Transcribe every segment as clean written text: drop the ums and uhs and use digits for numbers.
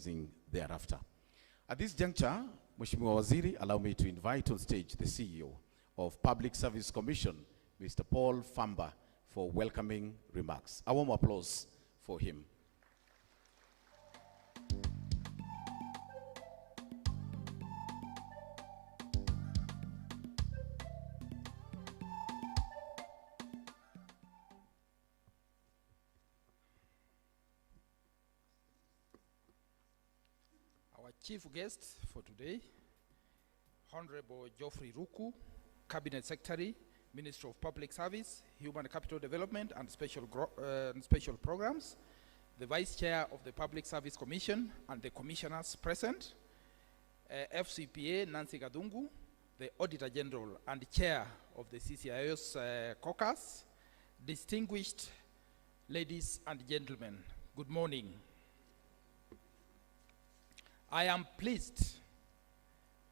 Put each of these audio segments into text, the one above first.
organizing thereafter. At this juncture, Mheshimiwa Waziri, allow me to invite on stage the CEO of Public Service Commission, Mr. Paul Famba, for welcoming remarks. A warm applause for him. Our chief guest for today, Honorable Geoffrey Ruku, Cabinet Secretary, Minister of Public Service, Human Capital Development and Special Programs, the Vice Chair of the Public Service Commission and the Commissioners present, FCPA Nancy Gadungu, the Auditor General and Chair of the CCIO's caucus, distinguished ladies and gentlemen, good morning. I am pleased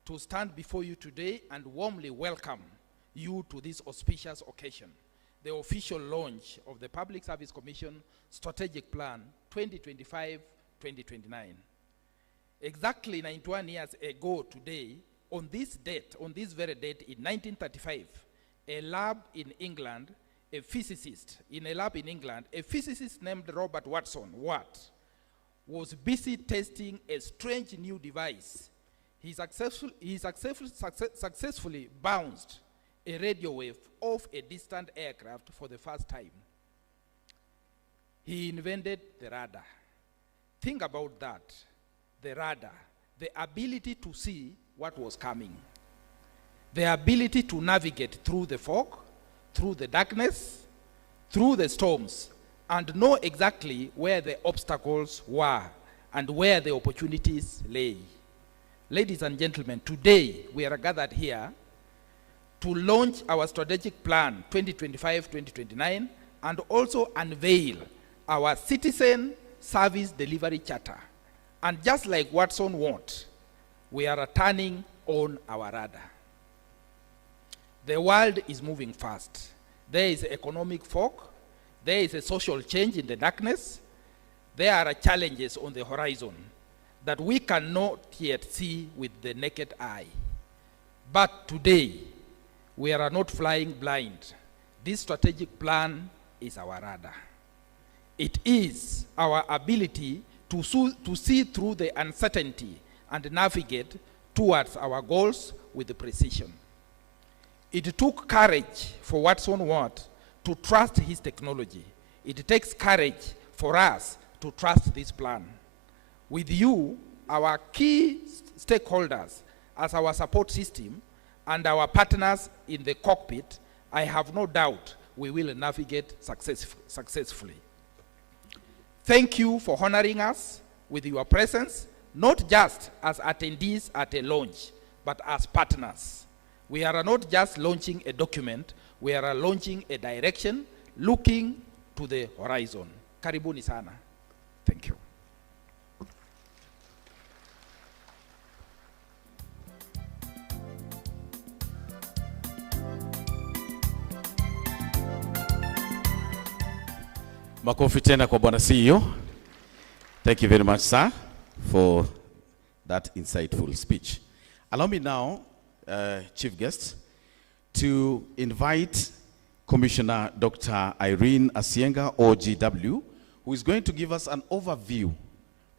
to stand before you today and warmly welcome you to this auspicious occasion, the official launch of the Public Service Commission Strategic Plan 2025-2029. Exactly 91 years ago today, on this very date in 1935, a lab in England, a physicist named Robert Watson, Watt, was busy testing a strange new device. He successfully bounced a radio wave off a distant aircraft for the first time. He invented the radar. Think about that, the radar, the ability to see what was coming, the ability to navigate through the fog, through the darkness, through the storms, and know exactly where the obstacles were and where the opportunities lay. Ladies and gentlemen, today we are gathered here to launch our strategic plan 2025-2029 and also unveil our citizen service delivery charter. And just like Watson wants, we are turning on our radar. The world is moving fast. There is economic fog. There is a social change in the darkness. There are challenges on the horizon that we cannot yet see with the naked eye. But today, we are not flying blind. This strategic plan is our radar. It is our ability to see through the uncertainty and navigate towards our goals with precision. It took courage for Watson Watt to trust his technology. It takes courage for us to trust this plan. With you, our key stakeholders as our support system and our partners in the cockpit, I have no doubt we will navigate successfully. Thank you for honoring us with your presence, not just as attendees at a launch, but as partners. We are not just launching a document, we are launching a direction, looking to the horizon. Karibuni sana. Thank you. Makofi tena kwa Bwana CEO. Thank you very much, sir, for that insightful speech. Allow me now, chief guest, to invite Commissioner Dr. Irene Asienga, OGW, who is going to give us an overview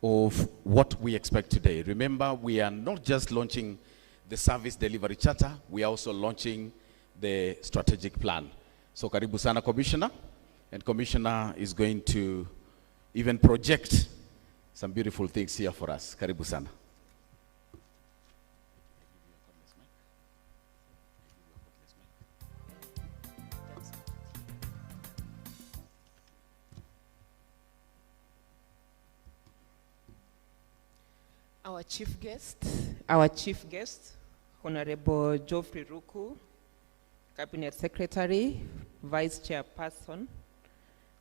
of what we expect today. Remember, we are not just launching the service delivery charter, we are also launching the strategic plan. So karibu sana, Commissioner. And Commissioner is going to even project some beautiful things here for us. Karibu sana. Our chief guest, Honorable Geoffrey Ruku, Cabinet Secretary, Vice Chairperson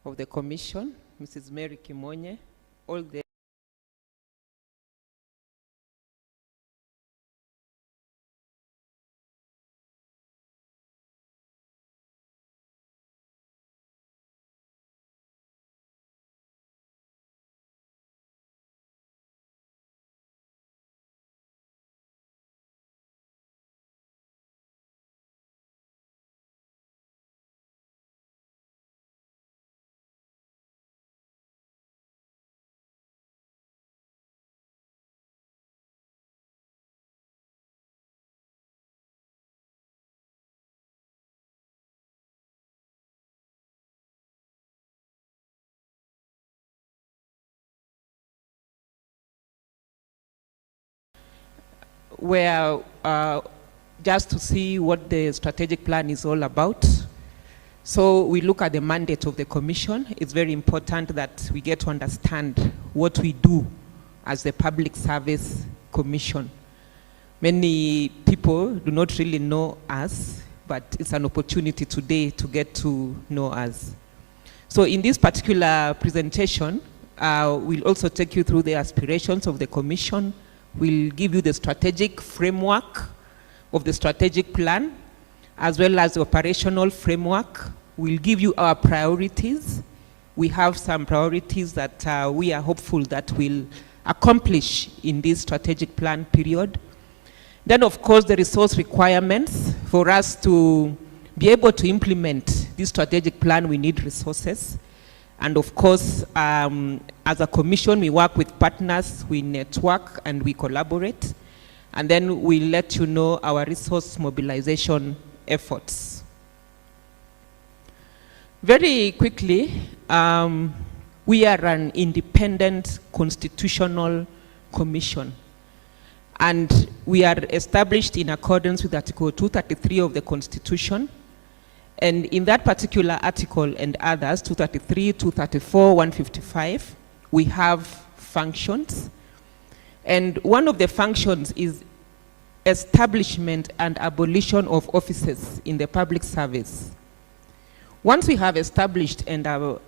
of the Commission, Mrs. Mary Kimonye, all the where just to see what the strategic plan is all about. So we look at the mandate of the commission. It's very important that we get to understand what we do as the Public Service Commission. Many people do not really know us, but it's an opportunity today to get to know us. So in this particular presentation, we'll also take you through the aspirations of the commission. We'll give you the strategic framework of the strategic plan, as well as the operational framework. We'll give you our priorities. We have some priorities that we are hopeful that we'll accomplish in this strategic plan period. Then, of course, the resource requirements. For us to be able to implement this strategic plan, we need resources. And of course, as a commission, we work with partners, we network, and we collaborate. And then we'll let you know our resource mobilization efforts. Very quickly, we are an independent constitutional commission. And we are established in accordance with Article 233 of the Constitution. And in that particular article and others, 233, 234, 155, we have functions. And one of the functions is establishment and abolition of offices in the public service. Once we have established our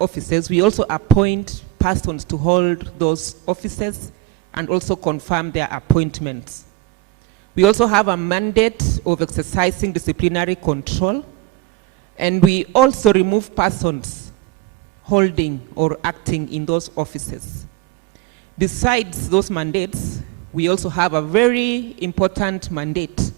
offices, we also appoint persons to hold those offices and also confirm their appointments. We also have a mandate of exercising disciplinary control, and we also remove persons holding or acting in those offices. Besides those mandates, we also have a very important mandate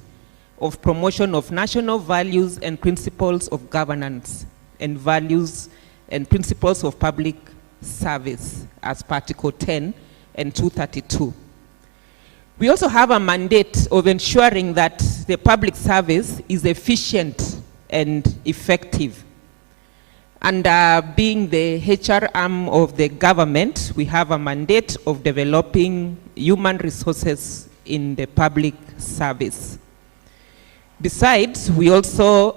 of promotion of national values and principles of governance and values and principles of public service as per Article 10 and 232. We also have a mandate of ensuring that the public service is efficient and effective. And being the HR arm of the government, we have a mandate of developing human resources in the public service. Besides, we also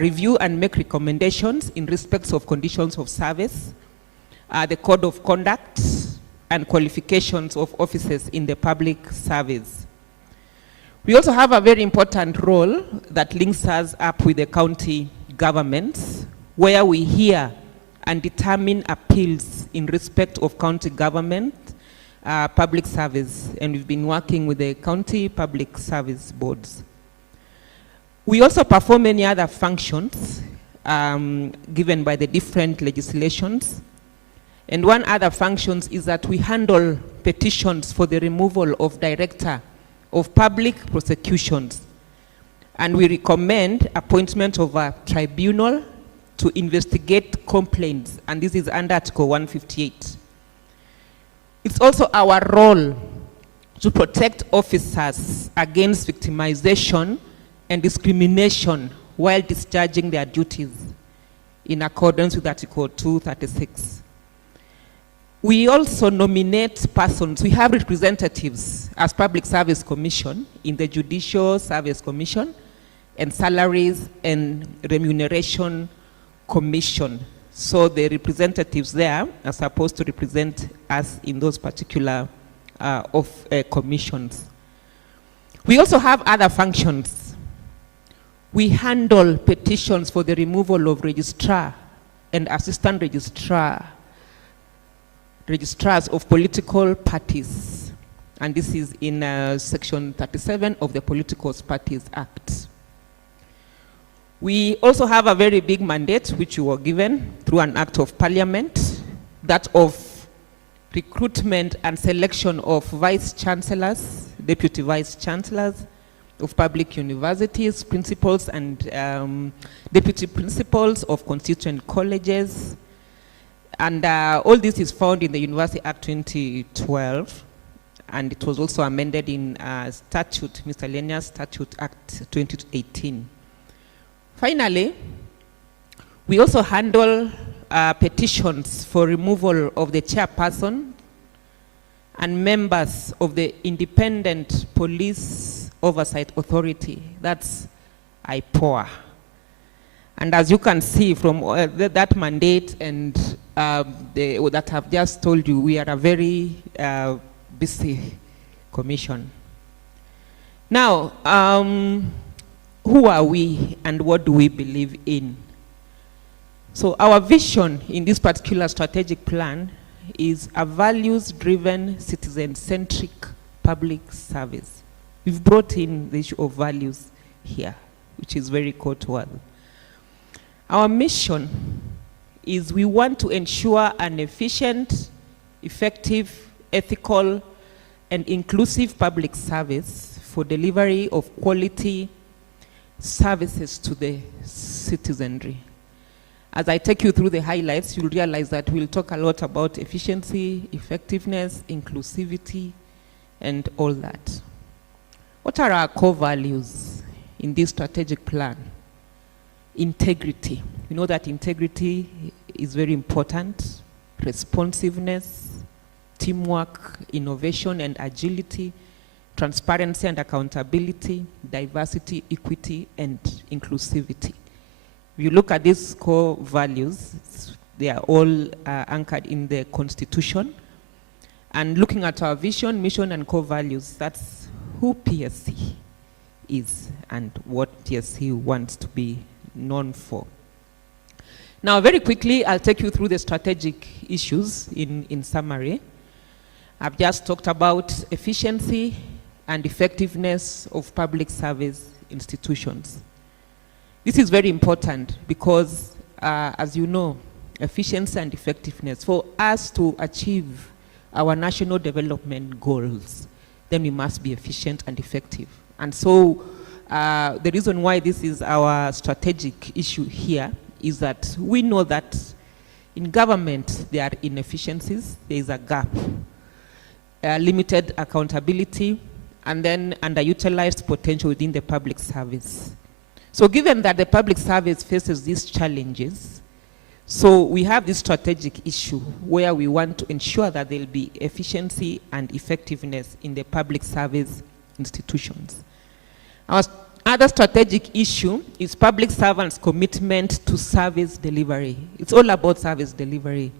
review and make recommendations in respect of conditions of service, the code of conduct, and qualifications of officers in the public service. We also have a very important role that links us up with the county governments, where we hear and determine appeals in respect of county government public service, and we've been working with the county public service boards. We also perform many other functions given by the different legislations. And one other function is that we handle petitions for the removal of director of public prosecutions. And we recommend appointment of a tribunal to investigate complaints, and this is under Article 158. It's also our role to protect officers against victimization and discrimination while discharging their duties in accordance with Article 236. We also nominate persons. We have representatives as Public Service Commission in the Judicial Service Commission and Salaries and Remuneration Commission. So the representatives there are supposed to represent us in those particular commissions. We also have other functions. We handle petitions for the removal of registrar and assistant registrars of political parties. And this is in Section 37 of the Political Parties Act. We also have a very big mandate, which we were given through an act of parliament, that of recruitment and selection of vice chancellors, deputy vice chancellors of public universities, principals and deputy principals of constituent colleges. And all this is found in the University Act 2012, and it was also amended in Statute, Miscellaneous Statute Act 2018. Finally, we also handle petitions for removal of the chairperson and members of the Independent Police Oversight Authority, that's IPOA. And as you can see from that mandate and that I've just told you, we are a very busy commission. Now, who are we and what do we believe in? So our vision in this particular strategic plan is a values-driven, citizen-centric public service. We've brought in the issue of values here, which is very core to us. Our mission is we want to ensure an efficient, effective, ethical, and inclusive public service for delivery of quality services to the citizenry. As I take you through the highlights, you'll realize that we'll talk a lot about efficiency, effectiveness, inclusivity, and all that. What are our core values in this strategic plan? Integrity. We know that integrity is very important. Responsiveness, teamwork, innovation and agility, transparency and accountability, diversity, equity, and inclusivity. If you look at these core values, they are all anchored in the Constitution. And looking at our vision, mission, and core values, that's who PSC is and what PSC wants to be known for. Now, very quickly, I'll take you through the strategic issues in summary. I've just talked about efficiency and effectiveness of public service institutions. This is very important because, as you know, efficiency and effectiveness, for us to achieve our national development goals, then we must be efficient and effective. And so the reason why this is our strategic issue here is that we know that in government there are inefficiencies, there is a gap, limited accountability, and then underutilized potential within the public service. So given that the public service faces these challenges, so we have this strategic issue where we want to ensure that there will be efficiency and effectiveness in the public service institutions. Our other strategic issue is public servants' commitment to service delivery. It's all about service delivery.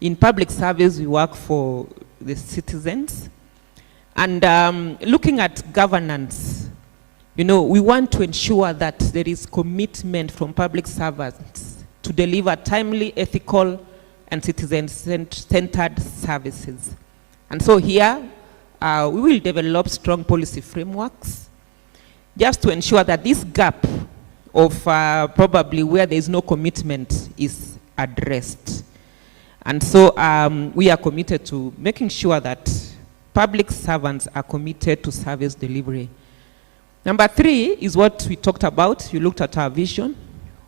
In public service, we work for the citizens. And looking at governance, you know, we want to ensure that there is commitment from public servants to deliver timely, ethical, and citizen-centered services. And so here, we will develop strong policy frameworks just to ensure that this gap of probably where there is no commitment is addressed. And so we are committed to making sure that public servants are committed to service delivery. Number 3 is what we talked about. You looked at our vision,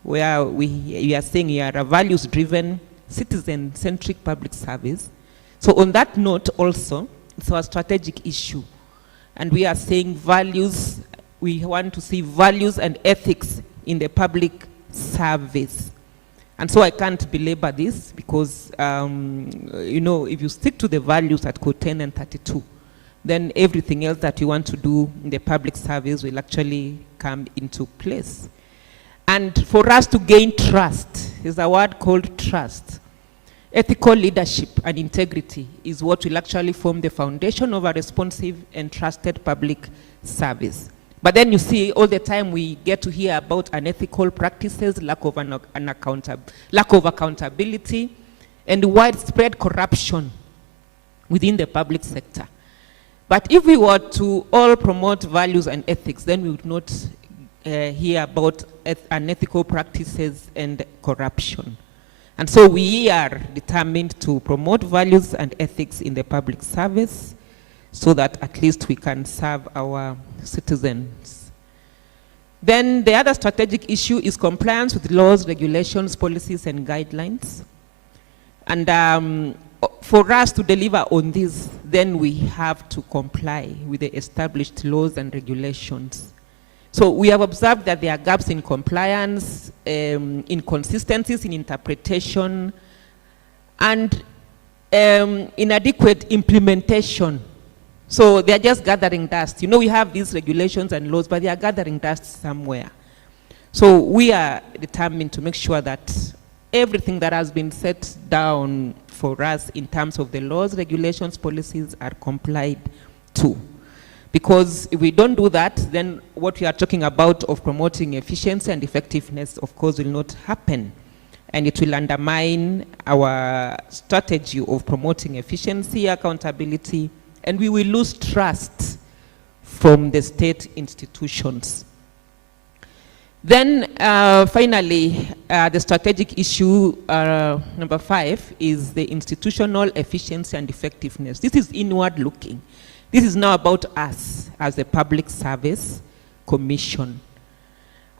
where we are saying we are a values-driven, citizen-centric public service. So on that note also, it's our strategic issue. And we are saying values, we want to see values and ethics in the public service. And so I can't belabor this because, you know, if you stick to the values at code 10 and 32, then everything else that you want to do in the public service will actually come into place. And for us to gain trust, there's a word called trust. Ethical leadership and integrity is what will actually form the foundation of a responsive and trusted public service. But then you see, all the time we get to hear about unethical practices, lack of accountability, and widespread corruption within the public sector. But if we were to all promote values and ethics, then we would not hear about unethical practices and corruption. And so we are determined to promote values and ethics in the public service so that at least we can serve our citizens. Then the other strategic issue is compliance with laws, regulations, policies, and guidelines. And for us to deliver on this, then we have to comply with the established laws and regulations. So we have observed that there are gaps in compliance, inconsistencies in interpretation, and inadequate implementation. So they're just gathering dust. You know, we have these regulations and laws, but they are gathering dust somewhere. So we are determined to make sure that everything that has been set down for us in terms of the laws, regulations, policies are complied to. Because if we don't do that, then what we are talking about of promoting efficiency and effectiveness, of course, will not happen. And it will undermine our strategy of promoting efficiency, accountability, and we will lose trust from the state institutions. Then finally, the strategic issue number 5 is the institutional efficiency and effectiveness. This is inward looking. This is now about us as a public service commission.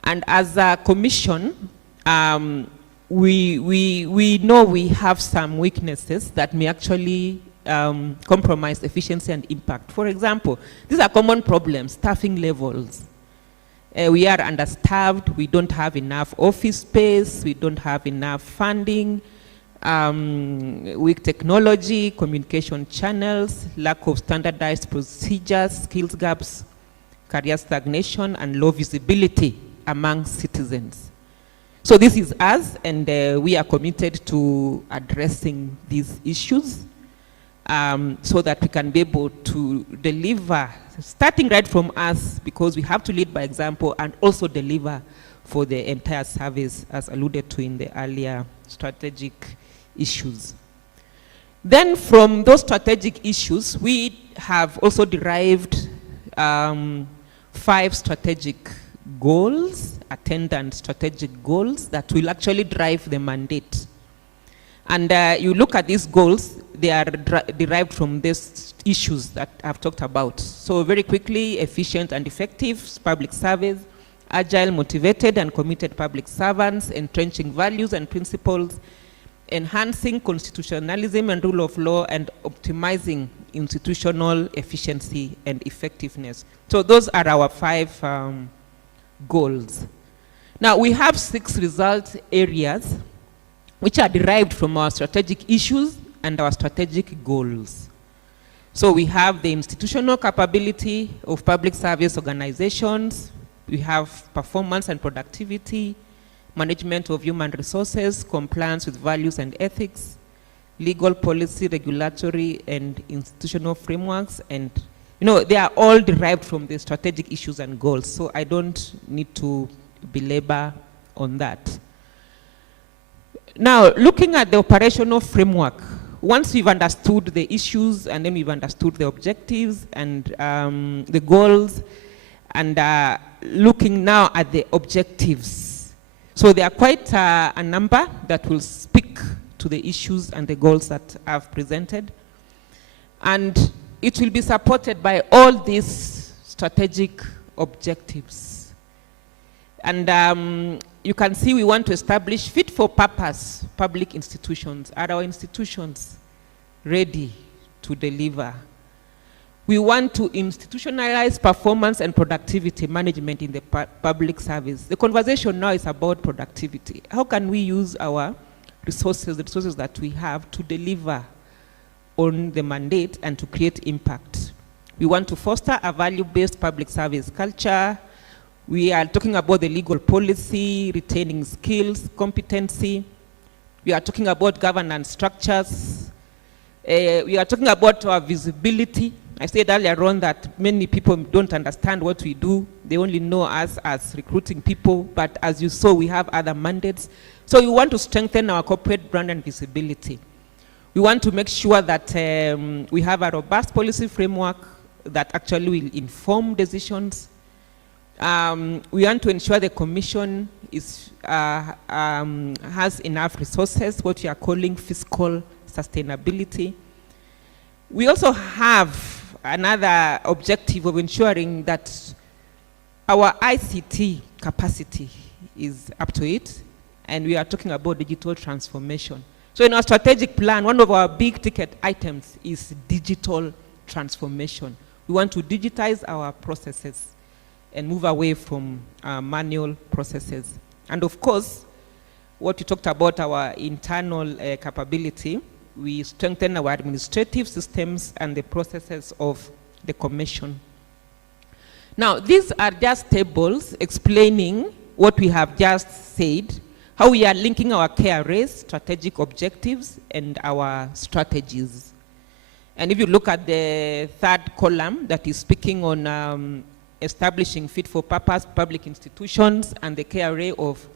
And as a commission, we know we have some weaknesses that may actually compromise efficiency and impact. For example, these are common problems, staffing levels. We are understaffed, we don't have enough office space, we don't have enough funding, weak technology, communication channels, lack of standardized procedures, skills gaps, career stagnation, and low visibility among citizens. So this is us, and we are committed to addressing these issues so that we can be able to deliver, starting right from us, because we have to lead by example, and also deliver for the entire service, as alluded to in the earlier strategic issues. Then from those strategic issues, we have also derived 5 strategic goals, attendant strategic goals that will actually drive the mandate. And you look at these goals, they are derived from these issues that I've talked about. So very quickly, efficient and effective public service, agile, motivated, and committed public servants, entrenching values and principles, enhancing constitutionalism and rule of law, and optimizing institutional efficiency and effectiveness. So those are our 5 goals. Now we have 6 result areas which are derived from our strategic issues and our strategic goals. So we have the institutional capability of public service organizations, we have performance and productivity, management of human resources, compliance with values and ethics, legal policy, regulatory and institutional frameworks, and you know, they are all derived from the strategic issues and goals, so I don't need to belabor on that. Now, looking at the operational framework, once we've understood the issues and then we've understood the objectives and the goals, and looking now at the objectives. So there are quite a number that will speak to the issues and the goals that I've presented. And it will be supported by all these strategic objectives. And you can see we want to establish fit-for-purpose public institutions. Are our institutions ready to deliver? We want to institutionalize performance and productivity management in the public service. The conversation now is about productivity. How can we use our resources, the resources that we have, to deliver on the mandate and to create impact? We want to foster a value-based public service culture. We are talking about the legal policy, retaining skills, competency. We are talking about governance structures. We are talking about our visibility. I said earlier on that many people don't understand what we do. They only know us as recruiting people, but as you saw, we have other mandates. So we want to strengthen our corporate brand and visibility. We want to make sure that we have a robust policy framework that actually will inform decisions. We want to ensure the commission has enough resources, what we are calling fiscal sustainability. We also have another objective of ensuring that our ICT capacity is up to it, and we are talking about digital transformation. So in our strategic plan, one of our big ticket items is digital transformation. We want to digitize our processes and move away from manual processes. And of course, what you talked about, our internal capability, we strengthen our administrative systems and the processes of the commission. Now, these are just tables explaining what we have just said, how we are linking our KRA's strategic objectives and our strategies. And if you look at the third column that is speaking on establishing fit-for-purpose public institutions and the KRA of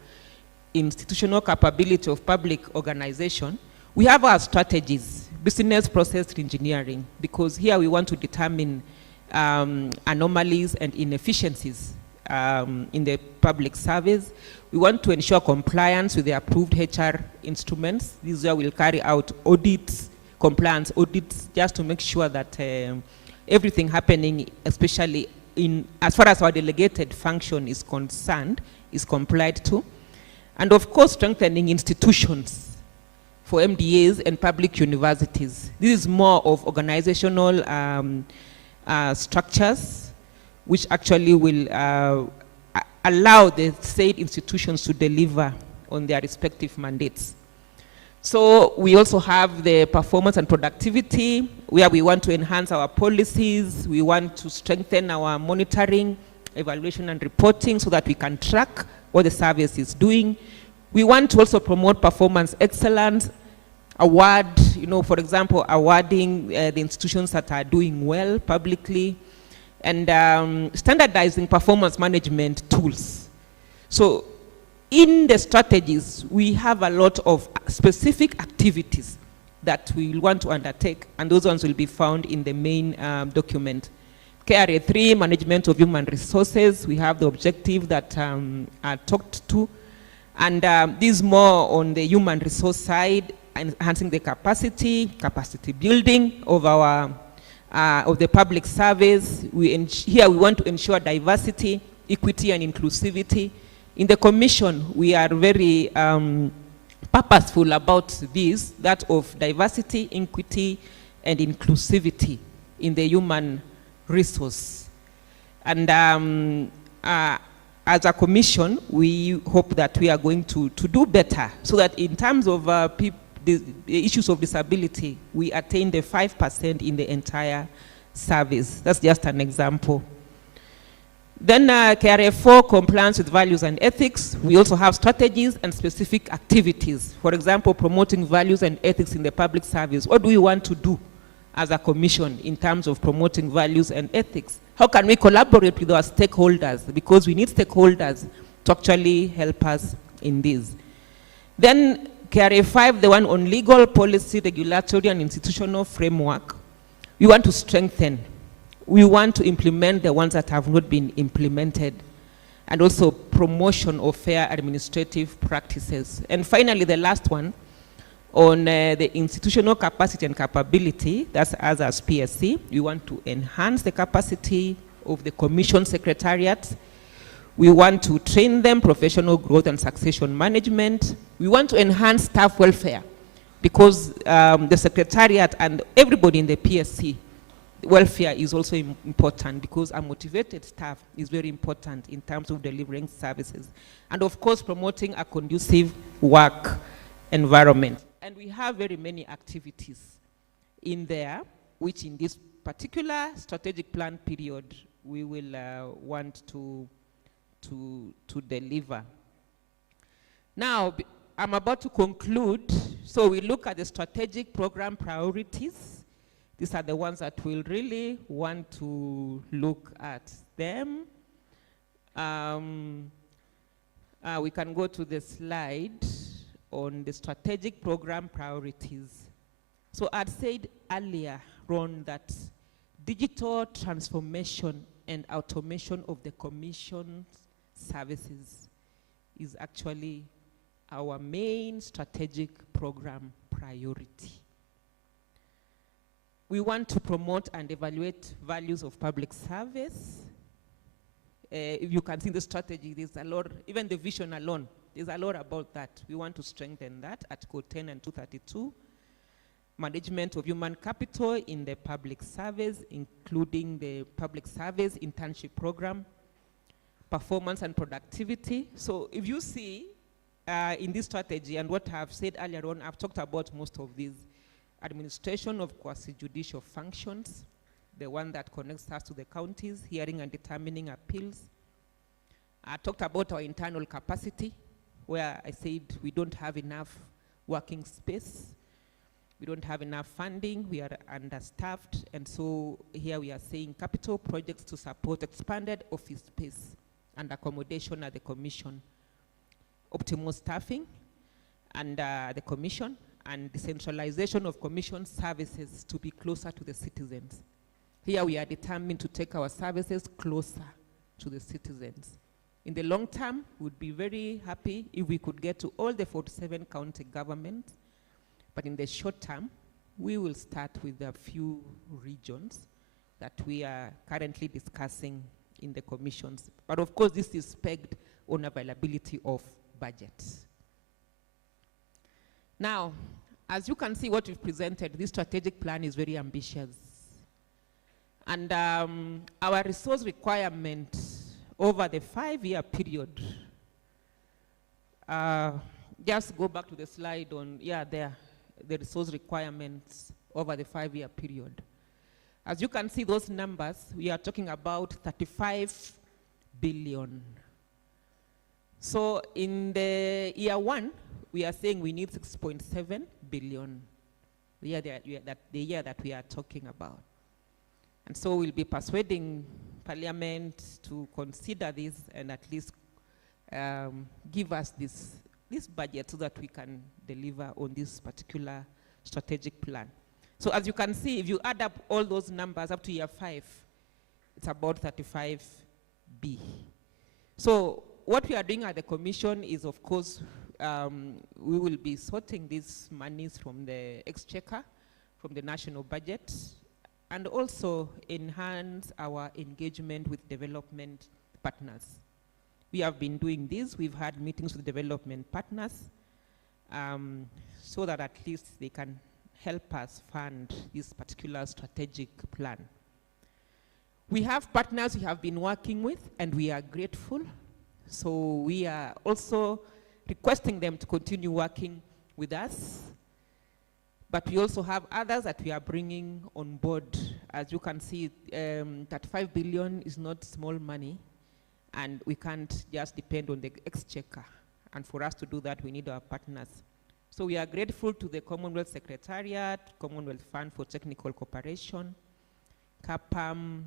institutional capability of public organization, we have our strategies, business process engineering, because here we want to determine anomalies and inefficiencies in the public service. We want to ensure compliance with the approved HR instruments. This is where we'll carry out audits, compliance audits, just to make sure that everything happening, especially as far as our delegated function is concerned, is complied to. And of course, strengthening institutions for MDAs and public universities. This is more of organizational structures, which actually will allow the state institutions to deliver on their respective mandates. So we also have the performance and productivity, where we want to enhance our policies. We want to strengthen our monitoring, evaluation, and reporting so that we can track what the service is doing. We want to also promote performance excellence, award, for example, awarding the institutions that are doing well publicly, and standardizing performance management tools. So in the strategies, we have a lot of specific activities that we will want to undertake, and those ones will be found in the main document. KRA 3, management of human resources, we have the objective that I talked to, and this is more on the human resource side, enhancing the capacity building of our of the public service. Here we want to ensure diversity, equity, and inclusivity. In the commission, we are very purposeful about this, that of diversity, equity, and inclusivity in the human resource. And as a commission, we hope that we are going to do better, so that in terms of the issues of disability, we attain the 5% in the entire service. That's just an example. Then KRA 4, compliance with values and ethics. We also have strategies and specific activities. For example, promoting values and ethics in the public service. What do we want to do as a commission in terms of promoting values and ethics? How can we collaborate with our stakeholders? Because we need stakeholders to actually help us in this. Then KRA 5, the one on legal, policy, regulatory, and institutional framework. We want to strengthen. We want to implement the ones that have not been implemented, and also promotion of fair administrative practices. And finally, the last one on the institutional capacity and capability, that's us as PSC. We want to enhance the capacity of the commission secretariat. We want to train them professional growth and succession management. We want to enhance staff welfare, because the secretariat and everybody in the PSC, welfare is also important, because a motivated staff is very important in terms of delivering services. And of course, promoting a conducive work environment. And we have very many activities in there, which in this particular strategic plan period, we will want to deliver. Now, I'm about to conclude. So we look at the strategic program priorities. These are the ones that we'll really want to look at them. We can go to the slide on the strategic program priorities. So I'd said earlier, Ron, that digital transformation and automation of the Commission's services is actually our main strategic program priority. We want to promote and evaluate values of public service. If you can see the strategy, there's a lot, even the vision alone, there's a lot about that. We want to strengthen that, Article 10 and 232. Management of human capital in the public service, including the public service internship program, performance and productivity. So if you see in this strategy and what I've said earlier on, I've talked about most of these administration of quasi-judicial functions, the one that connects us to the counties, hearing and determining appeals. I talked about our internal capacity, where I said we don't have enough working space, we don't have enough funding, we are understaffed, and so here we are saying capital projects to support expanded office space and accommodation at the commission, optimal staffing and the commission, and decentralization of commission services to be closer to the citizens. Here we are determined to take our services closer to the citizens. In the long term, we'd be very happy if we could get to all the 47 county governments, but in the short term, we will start with a few regions that we are currently discussing in the commissions. But of course, this is pegged on availability of budgets. Now, as you can see what we've presented, this strategic plan is very ambitious. And our resource requirement over the 5-year period, just go back to the slide on, the resource requirements over the 5-year period. As you can see those numbers, we are talking about 35 billion. So in the year 1, we are saying we need 6.7 billion, the year that we are talking about. And so we'll be persuading Parliament to consider this and at least give us this budget so that we can deliver on this particular strategic plan. So as you can see, if you add up all those numbers up to year 5, it's about 35B. So what we are doing at the commission is, of course, we will be sorting these monies from the exchequer, from the national budget, and also enhance our engagement with development partners. We have been doing this. We've had meetings with development partners so that at least they can help us fund this particular strategic plan. We have partners we have been working with, and we are grateful. So we are also requesting them to continue working with us. But we also have others that we are bringing on board. As you can see, that 5 billion is not small money, and we can't just depend on the exchequer. And for us to do that, we need our partners. So we are grateful to the Commonwealth Secretariat, Commonwealth Fund for Technical Cooperation, CAPAM,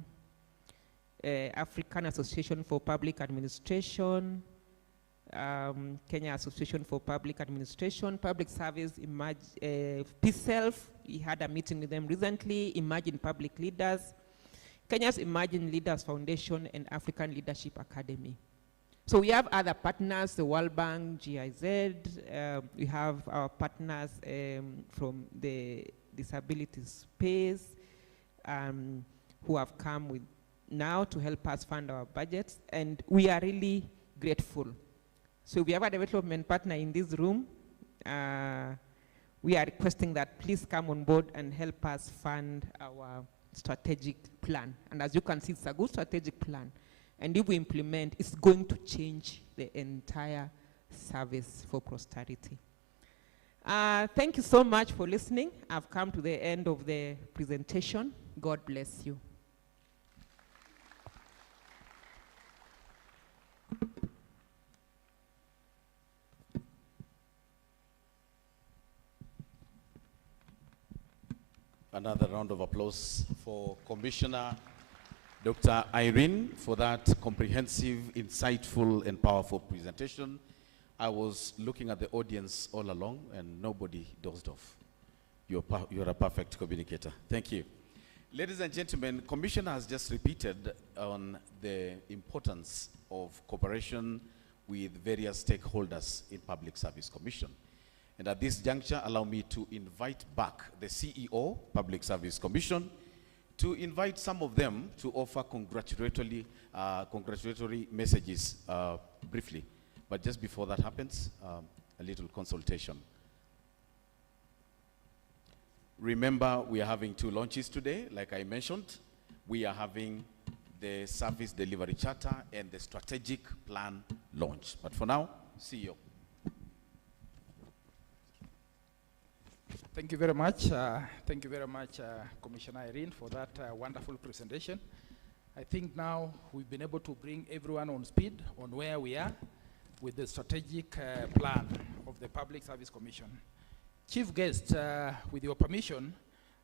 African Association for Public Administration, Kenya Association for Public Administration, Public Service, PSELF, we had a meeting with them recently, Imagine Public Leaders, Kenya's Imagine Leaders Foundation, and African Leadership Academy. So we have other partners, the World Bank, GIZ, we have our partners from the disability space who have come with now to help us fund our budgets, and we are really grateful. So we have a development partner in this room. We are requesting that please come on board and help us fund our strategic plan. And as you can see, it's a good strategic plan. And if we implement, it's going to change the entire service for posterity. Thank you so much for listening. I've come to the end of the presentation. God bless you. Another round of applause for Commissioner Dr. Irene for that comprehensive, insightful, and powerful presentation. I was looking at the audience all along, and nobody dozed off. You're a perfect communicator. Thank you. Ladies and gentlemen, Commissioner has just repeated on the importance of cooperation with various stakeholders in Public Service Commission. And at this juncture, allow me to invite back the CEO, Public Service Commission, to invite some of them to offer congratulatory messages briefly. But just before that happens, a little consultation. Remember, we are having 2 launches today, like I mentioned. We are having the Service Delivery Charter and the Strategic Plan launch. But for now, CEO. Thank you very much. Thank you very much, Commissioner Irene, for that wonderful presentation. I think now we've been able to bring everyone on speed on where we are with the strategic plan of the Public Service Commission. Chief guest, with your permission,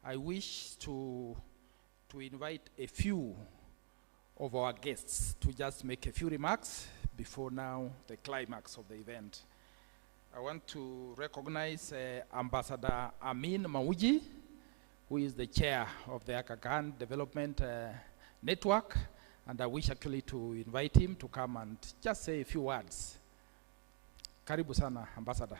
I wish to invite a few of our guests to just make a few remarks before now the climax of the event. I want to recognize Ambassador Amin Mauji, who is the chair of the Aga Khan Development Network, and I wish actually to invite him to come and just say a few words. Karibu sana, Ambassador.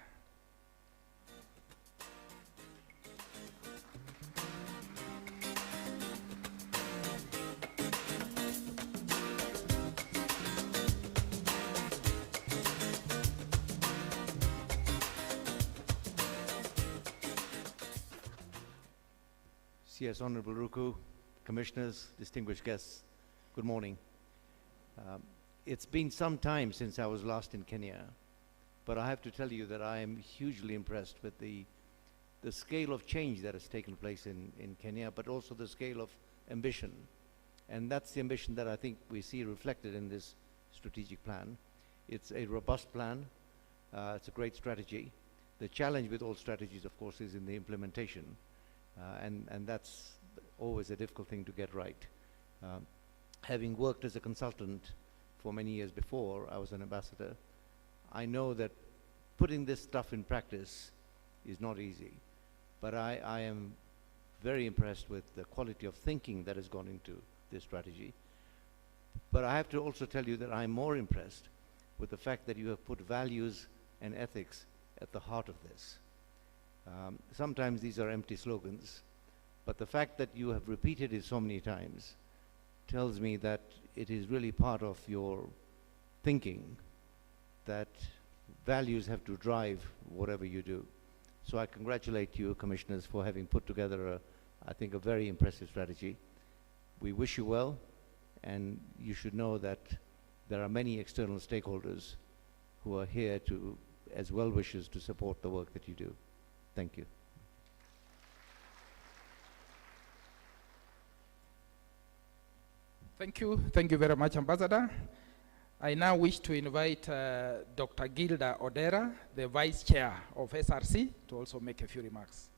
Yes, Honorable Ruku, Commissioners, distinguished guests, good morning. It's been some time since I was last in Kenya, but I have to tell you that I am hugely impressed with the scale of change that has taken place in Kenya, but also the scale of ambition. And that's the ambition that I think we see reflected in this strategic plan. It's a robust plan. It's a great strategy. The challenge with all strategies, of course, is in the implementation. And that's always a difficult thing to get right. Having worked as a consultant for many years before I was an ambassador, I know that putting this stuff in practice is not easy. But I am very impressed with the quality of thinking that has gone into this strategy. But I have to also tell you that I'm more impressed with the fact that you have put values and ethics at the heart of this. Sometimes these are empty slogans, but the fact that you have repeated it so many times tells me that it is really part of your thinking that values have to drive whatever you do. So I congratulate you, Commissioners, for having put together, I think, a very impressive strategy. We wish you well, and you should know that there are many external stakeholders who are here to, as well-wishers, to support the work that you do. Thank you. Thank you. Thank you very much, Ambassador. I now wish to invite Dr. Gilda Odera, the Vice Chair of SRC, to also make a few remarks.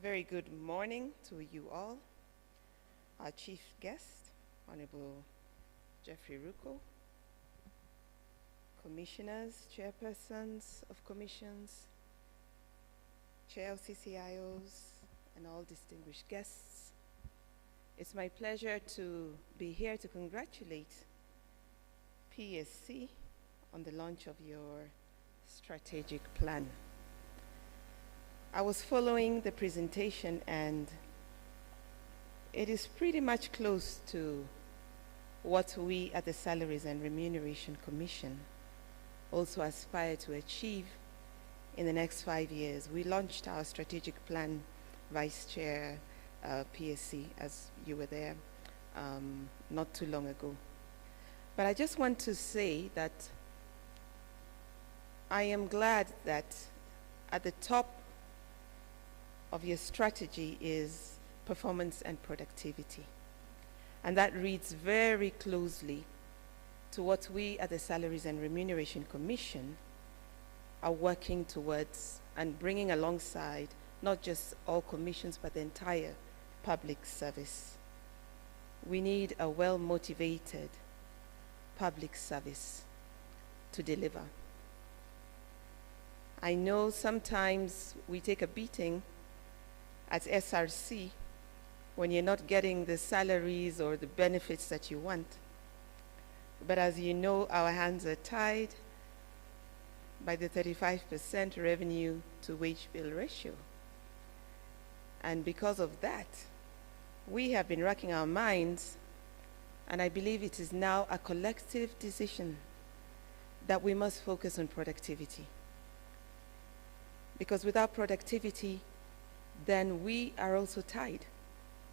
Very good morning to you all. Our chief guest, Honorable Jeffrey Ruko, commissioners, chairpersons of commissions, chair of CCIOs, and all distinguished guests. It's my pleasure to be here to congratulate PSC on the launch of your strategic plan. I was following the presentation, and it is pretty much close to what we at the Salaries and Remuneration Commission also aspire to achieve in the next 5 years. We launched our strategic plan, Vice Chair PSC, as you were there not too long ago. But I just want to say that I am glad that at the top of your strategy is performance and productivity. And that reads very closely to what we at the Salaries and Remuneration Commission are working towards and bringing alongside not just all commissions but the entire public service. We need a well-motivated public service to deliver. I know sometimes we take a beating at SRC when you're not getting the salaries or the benefits that you want. But as you know, our hands are tied by the 35% revenue to wage bill ratio. And because of that, we have been racking our minds, and I believe it is now a collective decision that we must focus on productivity. Because without productivity, then we are also tied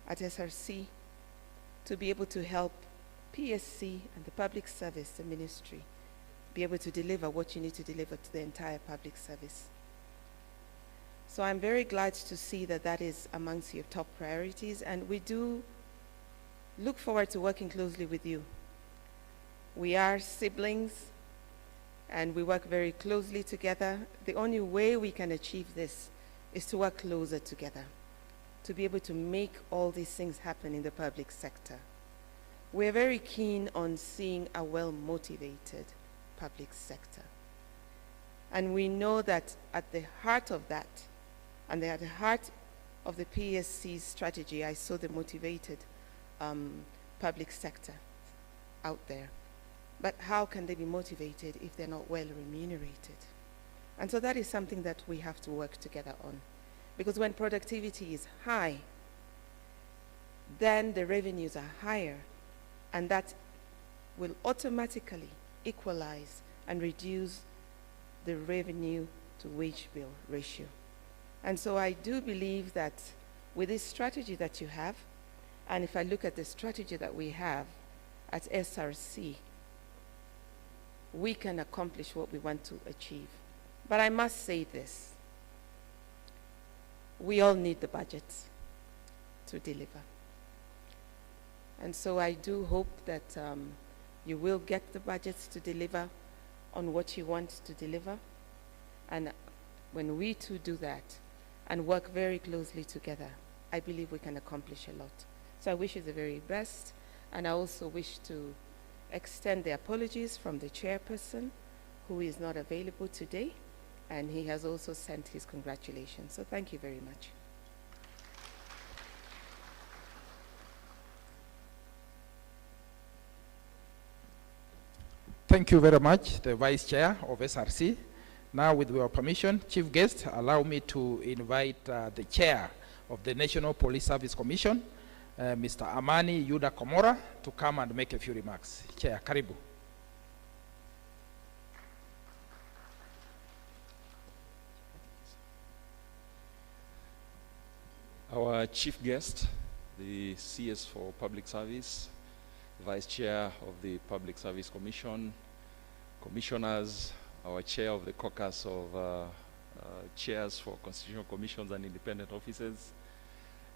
at SRC to be able to help PSC and the public service, the ministry, be able to deliver what you need to deliver to the entire public service. So I'm very glad to see that that is amongst your top priorities, and we do look forward to working closely with you. We are siblings, and we work very closely together. The only way we can achieve this is to work closer together, to be able to make all these things happen in the public sector. We're very keen on seeing a well-motivated public sector. And we know that at the heart of that, and at the heart of the PSC's strategy, I saw the motivated public sector out there. But how can they be motivated if they're not well remunerated? And so that is something that we have to work together on. Because when productivity is high, then the revenues are higher, and that will automatically equalize and reduce the revenue to wage bill ratio. And so I do believe that with this strategy that you have, and if I look at the strategy that we have at SRC, we can accomplish what we want to achieve. But I must say this, we all need the budget to deliver. And so I do hope that you will get the budgets to deliver on what you want to deliver. And when we two do that and work very closely together, I believe we can accomplish a lot. So I wish you the very best. And I also wish to extend the apologies from the chairperson, who is not available today. And he has also sent his congratulations. So thank you very much. Thank you very much, the Vice Chair of SRC. Now, with your permission, Chief Guest, allow me to invite the Chair of the National Police Service Commission, Mr. Amani Yuda Komora, to come and make a few remarks. Chair, karibu. Our Chief Guest, the CS for Public Service, Vice Chair of the Public Service Commission, Commissioners, our Chair of the Caucus of Chairs for Constitutional Commissions and Independent Offices,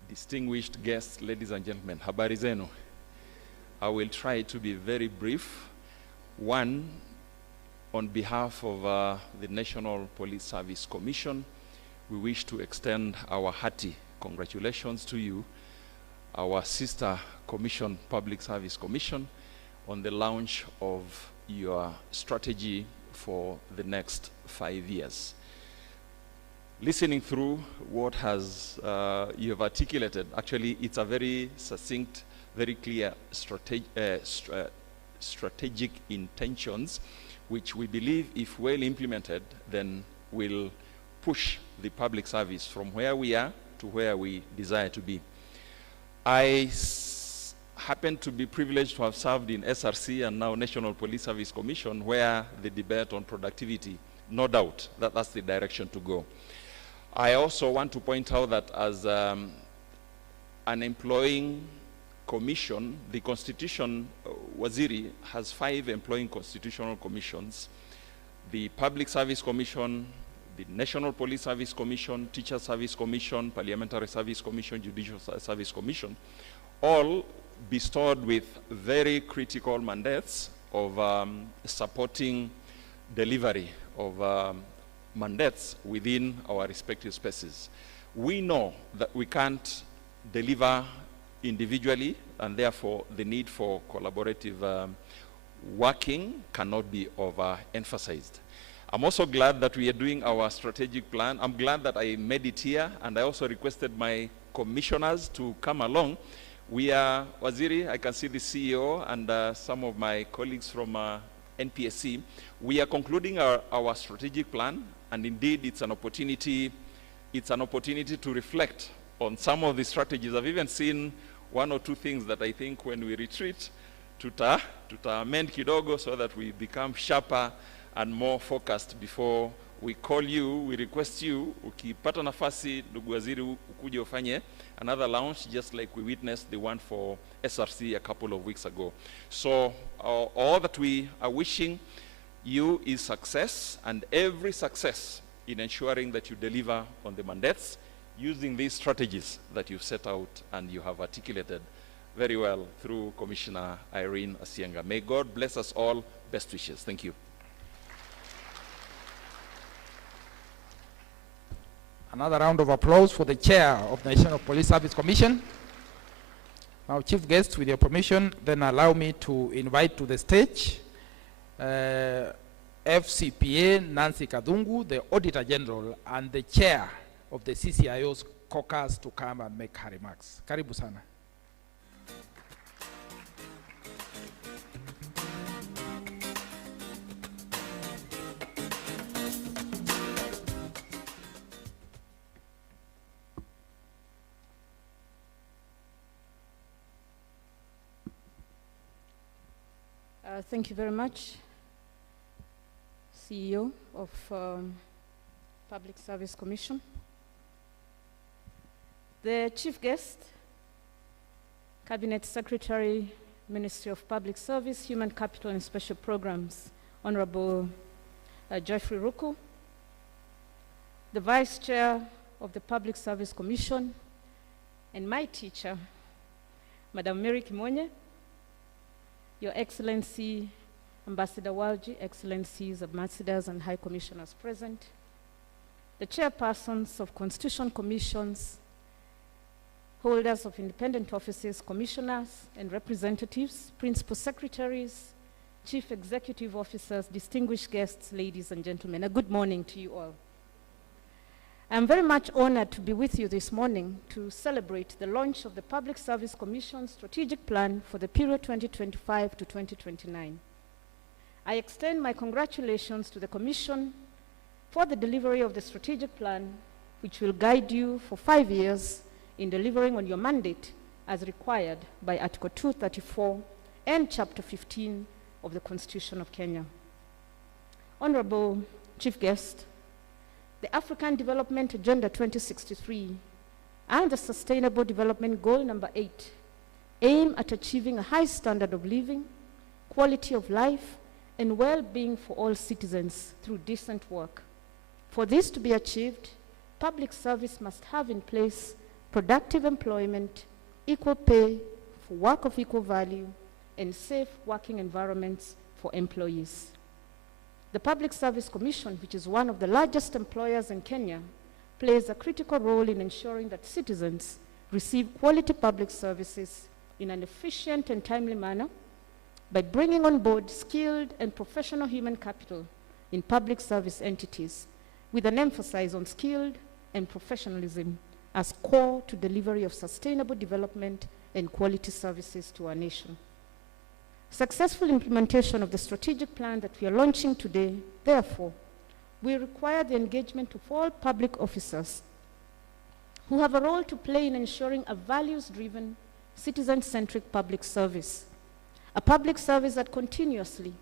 distinguished guests, ladies and gentlemen, habari zenu. I will try to be very brief. One, on behalf of the National Police Service Commission, we wish to extend our hearty congratulations to you, our sister commission, Public Service Commission, on the launch of your strategy for the next 5 years. Listening through what you have articulated, actually it's a very succinct, very clear strategic intentions, which we believe, if well implemented, then will push the public service from where we are to where we desire to be. I happen to be privileged to have served in SRC and now National Police Service Commission, where the debate on productivity, no doubt, that's the direction to go. I also want to point out that as an employing commission, the Constitution, Waziri, has 5 employing constitutional commissions: the Public Service Commission, the National Police Service Commission, Teacher Service Commission, Parliamentary Service Commission, Judicial Service Commission, all bestowed with very critical mandates of supporting delivery of mandates within our respective spaces. We know that we can't deliver individually, and therefore the need for collaborative working cannot be overemphasized. I'm also glad that we are doing our strategic plan. I'm glad that I made it here, and I also requested my commissioners to come along. We are, Waziri, I can see the CEO and some of my colleagues from NPSC. We are concluding our strategic plan, and indeed it's an opportunity to reflect on some of the strategies. I've even seen 1 or 2 things that I think when we retreat, tuta amend kidogo so that we become sharper and more focused before we call you, we request you, ukipata nafasi, ndugu waziri, ukuje ufanye another launch, just like we witnessed the one for SRC a couple of weeks ago. So all that we are wishing you is success, and every success in ensuring that you deliver on the mandates using these strategies that you've set out and you have articulated very well through Commissioner Irene Asienga. May God bless us all. Best wishes. Thank you. Another round of applause for the chair of the National Police Service Commission. Now, chief guests, with your permission, then allow me to invite to the stage FCPA Nancy Kadungu, the Auditor General and the chair of the CCIO's caucus, to come and make her remarks. Karibu sana. Thank you very much, CEO of Public Service Commission. The chief guest, Cabinet Secretary, Ministry of Public Service, Human Capital and Special Programs, Honorable Geoffrey Ruku, the Vice Chair of the Public Service Commission, and my teacher, Madam Mary Kimonye, Your Excellency, Ambassador Walji, Excellencies, Ambassadors, and High Commissioners present, the chairpersons of Constitution Commissions, holders of independent offices, commissioners and representatives, principal secretaries, chief executive officers, distinguished guests, ladies and gentlemen, a good morning to you all. I'm very much honored to be with you this morning to celebrate the launch of the Public Service Commission's strategic plan for the period 2025 to 2029. I extend my congratulations to the Commission for the delivery of the strategic plan, which will guide you for 5 years in delivering on your mandate as required by Article 234 and Chapter 15 of the Constitution of Kenya. Honorable Chief Guest, the African Development Agenda 2063 and the Sustainable Development Goal number 8 aim at achieving a high standard of living, quality of life, and well-being for all citizens through decent work. For this to be achieved, public service must have in place productive employment, equal pay for work of equal value, and safe working environments for employees. The Public Service Commission, which is one of the largest employers in Kenya, plays a critical role in ensuring that citizens receive quality public services in an efficient and timely manner by bringing on board skilled and professional human capital in public service entities, with an emphasis on skilled and professionalism as core to delivery of sustainable development and quality services to our nation. Successful implementation of the strategic plan that we are launching today, therefore, will require the engagement of all public officers who have a role to play in ensuring a values-driven, citizen-centric public service. A public service that continuously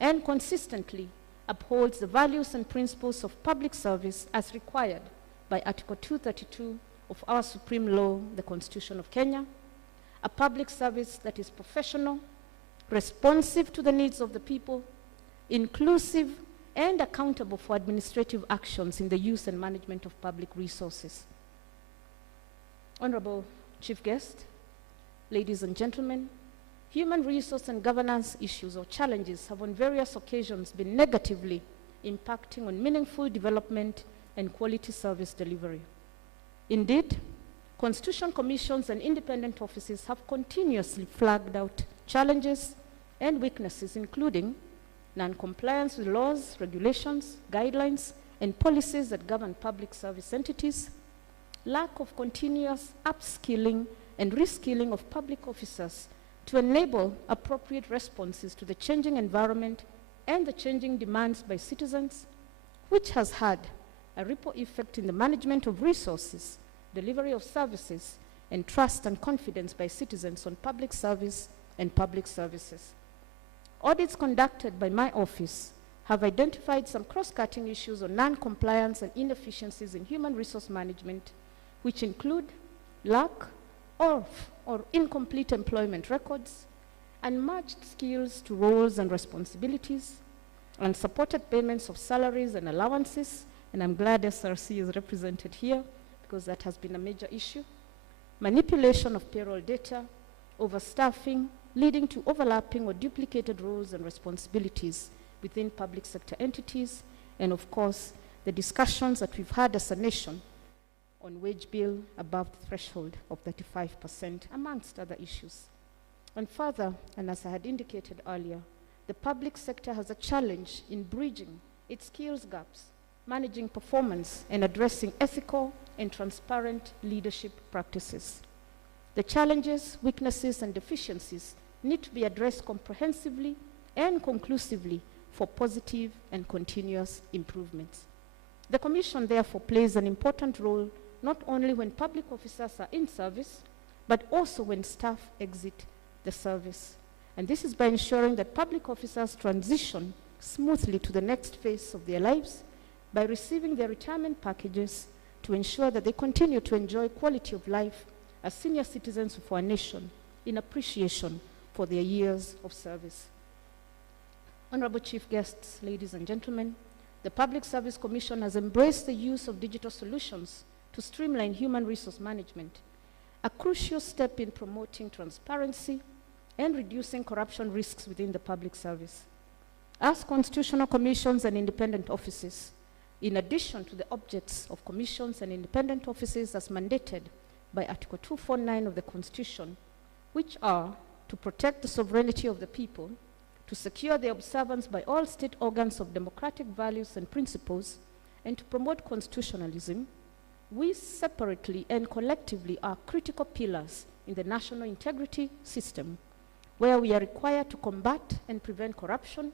and consistently upholds the values and principles of public service as required by Article 232 of our supreme law, the Constitution of Kenya. A public service that is professional, responsive to the needs of the people, inclusive, and accountable for administrative actions in the use and management of public resources. Honorable Chief Guest, ladies and gentlemen, human resource and governance issues or challenges have on various occasions been negatively impacting on meaningful development and quality service delivery. Indeed, Constitution Commissions and independent offices have continuously flagged out challenges and weaknesses, including non-compliance with laws, regulations, guidelines, and policies that govern public service entities, lack of continuous upskilling and reskilling of public officers to enable appropriate responses to the changing environment and the changing demands by citizens, which has had a ripple effect in the management of resources, delivery of services, and trust and confidence by citizens on public service and public services. Audits conducted by my office have identified some cross-cutting issues on non-compliance and inefficiencies in human resource management, which include lack of or incomplete employment records, unmatched skills to roles and responsibilities, unsupported payments of salaries and allowances, and I'm glad SRC is represented here because that has been a major issue, manipulation of payroll data, overstaffing, leading to overlapping or duplicated roles and responsibilities within public sector entities, and of course, the discussions that we've had as a nation on wage bill above the threshold of 35%, amongst other issues. And further, and as I had indicated earlier, the public sector has a challenge in bridging its skills gaps, managing performance, and addressing ethical and transparent leadership practices. The challenges, weaknesses, and deficiencies need to be addressed comprehensively and conclusively for positive and continuous improvements. The Commission therefore plays an important role not only when public officers are in service, but also when staff exit the service. And this is by ensuring that public officers transition smoothly to the next phase of their lives by receiving their retirement packages to ensure that they continue to enjoy quality of life as senior citizens of our nation in appreciation for their years of service. Honorable Chief Guests, ladies and gentlemen, the Public Service Commission has embraced the use of digital solutions to streamline human resource management, a crucial step in promoting transparency and reducing corruption risks within the public service. As constitutional commissions and independent offices, in addition to the objects of commissions and independent offices as mandated by Article 249 of the Constitution, which are to protect the sovereignty of the people, to secure the observance by all state organs of democratic values and principles, and to promote constitutionalism, we separately and collectively are critical pillars in the national integrity system, where we are required to combat and prevent corruption,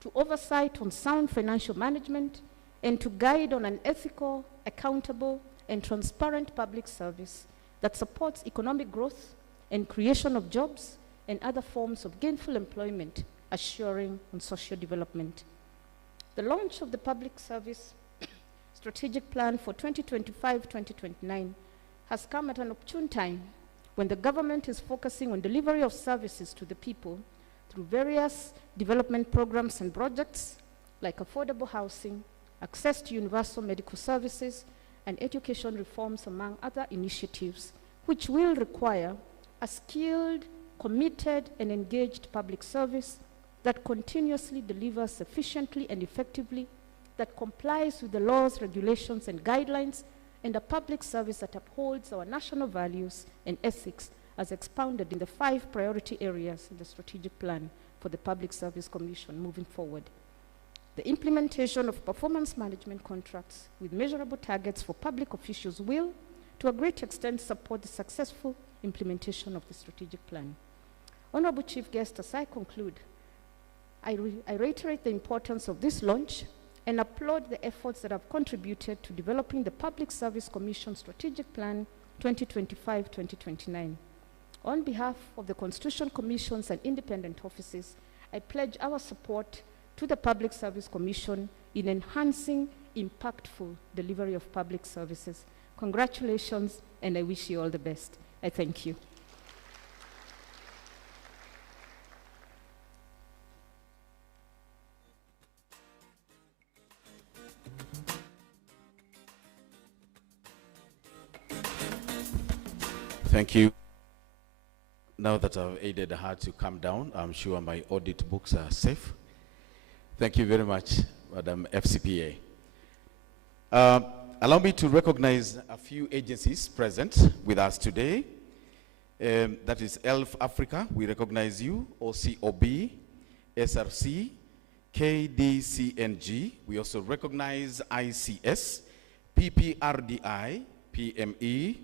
to oversight on sound financial management, and to guide on an ethical, accountable, and transparent public service that supports economic growth and creation of jobs and other forms of gainful employment, assuring on social development. The launch of the Public Service Strategic Plan for 2025-2029 has come at an opportune time when the government is focusing on delivery of services to the people through various development programs and projects like affordable housing, access to universal medical services, and education reforms, among other initiatives, which will require a skilled, committed, and engaged public service that continuously delivers efficiently and effectively, that complies with the laws, regulations, and guidelines, and a public service that upholds our national values and ethics as expounded in the 5 priority areas in the strategic plan for the Public Service Commission moving forward. The implementation of performance management contracts with measurable targets for public officials will, to a great extent, support the successful implementation of the strategic plan. Honorable Chief Guest, as I conclude, I reiterate the importance of this launch and applaud the efforts that have contributed to developing the Public Service Commission Strategic Plan 2025-2029. On behalf of the Constitutional Commissions and independent offices, I pledge our support to the Public Service Commission in enhancing impactful delivery of public services. Congratulations, and I wish you all the best. I thank you. Thank you. Now that I've aided her to calm down, I'm sure my audit books are safe. Thank you very much, Madam FCPA. Allow me to recognize a few agencies present with us today. That is ELF Africa, we recognize you, OCOB, SRC, KDCNG, we also recognize ICS, PPRDI, PME,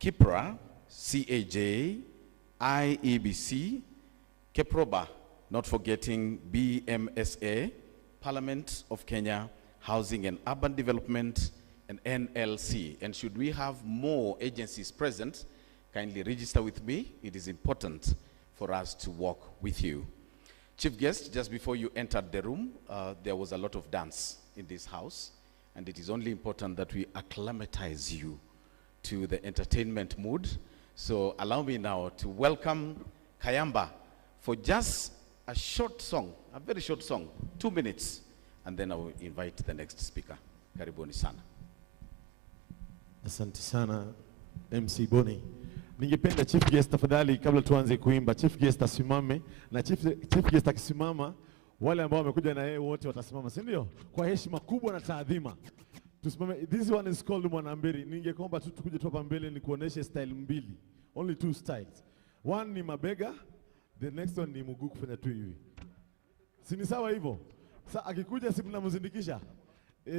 KIPRA, CAJ, IEBC, KEPROBA, not forgetting BMSA, Parliament of Kenya, Housing and Urban Development, and NLC. And should we have more agencies present, kindly register with me. It is important for us to work with you. Chief guest, just before you entered the room, there was a lot of dance in this house, and it is only important that we acclimatize you to the entertainment mood. So allow me now to welcome Kayamba for just a short song, a very short song, 2 minutes, and then I will invite the next speaker. Karibuni sana. Asante sana MC Boni. Ningependa chief guest tafadhali, kabla tuanze kuimba, chief guest asimame, na chief guest akisimama, wale ambao wamekuja na yeye wote watasimama, si ndio? Kwa heshima kubwa na taadhima. Tusimame. This one is called Mwanamberi. Ningeomba tu tukuje tu hapa mbele ni kuoneshe style mbili. Only 2 styles. One ni mabega, the next one ni mguu kufanya tu hivi. Si ni sawa hivyo? Sasa akikuja si mnamzindikisha.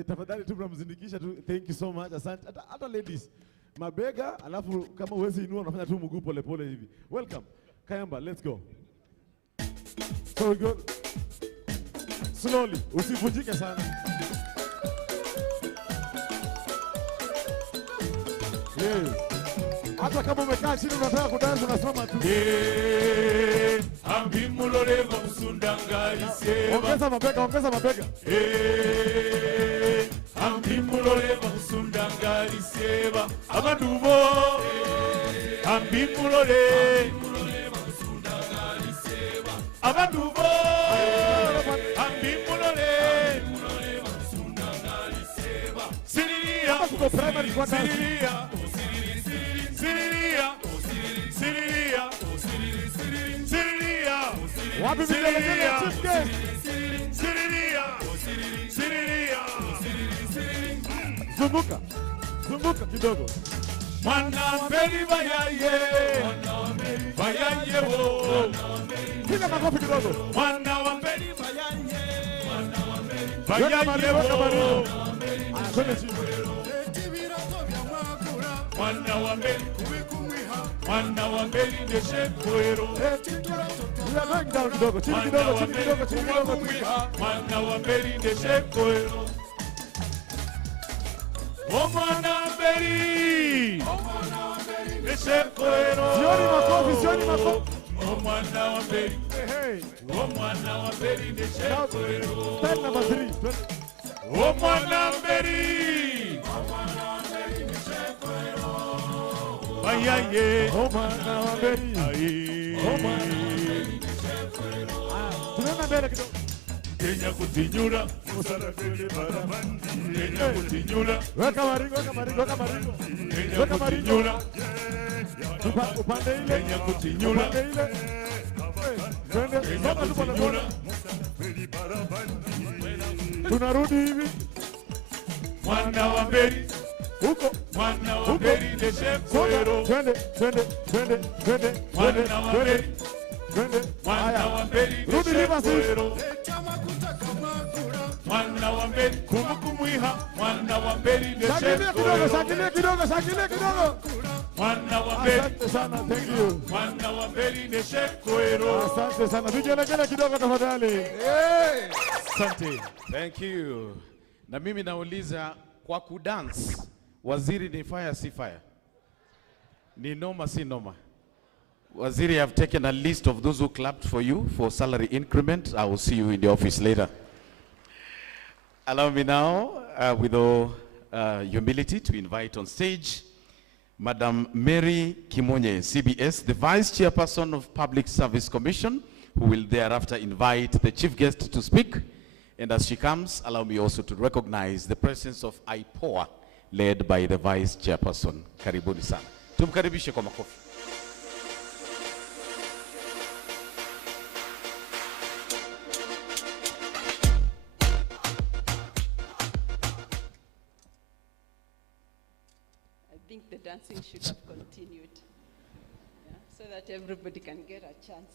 Tafadhali tu mnamzindikisha tu. Thank you so much. Asante. Hata ladies. Mabega, alafu kama uwezi inua unafanya tu mguu pole pole hivi. Welcome. Kayamba, let's go. So we go. Slowly, usivunjike sana. Yes. Hata kama umekaa chini unataka kudansa unasoma tu. Ambimulole makusundangari seba. Ongeza mabega, ongeza mabega. Ambimulole makusundangari seba. Amadubo. Ambimulole makusundangari seba. Amadubo. Ambimulole makusundangari seba. Siriya. Siriya. Siriya. Siriya. Wapi vigelegele chief guest? Siriya. Zunguka kidogo. Mwanamberi bayaye. Bayaye wo. Piga makofi kidogo. Mwanamberi bayaye. Bayaye wo. Twende chini. Mwana wa mbeli ndeshe kwero. We are going down kidogo. Chini kidogo. Mwana wa mbeli ndeshe kwero. O mwana mbeli ndeshe kwero. Sioni makofi. O mwana wa mbeli. O mwana wa mbeli ndeshe kwero. Step number 3. O mwana mbeli. Ayaye, oh mwana wa mbeli. Oh mwana. Tunaenda mbele kidogo. Kenya kutinyura, musala kele barabandi. Kenya kutinyura. Weka maringo. Kenya kutinyura. Upande ile. Kenya kutinyura. Upande ile. Twende. Kenya kutinyura. Tunarudi hivi. Mwana wa mbeli. Huko. Mwana wa mbeli ndeshe kwero. Twende. Mwana wa mbeli. Mwana wa mbeli Rudi river kwero. Mwana wa mbeli kumukumuiha. Mwana wa mbeli ndeshe kwero. Shakilia kidogo. Mwana wa mbeli. Asante sana, thank you. Mwana wa mbeli ndeshe kwero. Asante sana. Vigelegele kidogo tafadhali. Asante. Thank you. Na mimi nauliza kwa kudance, waziri ni fire si fire? Ni noma si noma? Waziri, I have taken a list of those who clapped for you for salary increment. I will see you in the office later. Allow me now, with all humility, to invite on stage Madam Mary Kimonye, CBS, the Vice Chairperson of Public Service Commission, who will thereafter invite the chief guest to speak. And as she comes, allow me also to recognize the presence of IPOA, led by the Vice Chairperson. Karibuni sana. Tumkaribishe kwa makofi. I think the dancing should have continued, so that everybody can get a chance.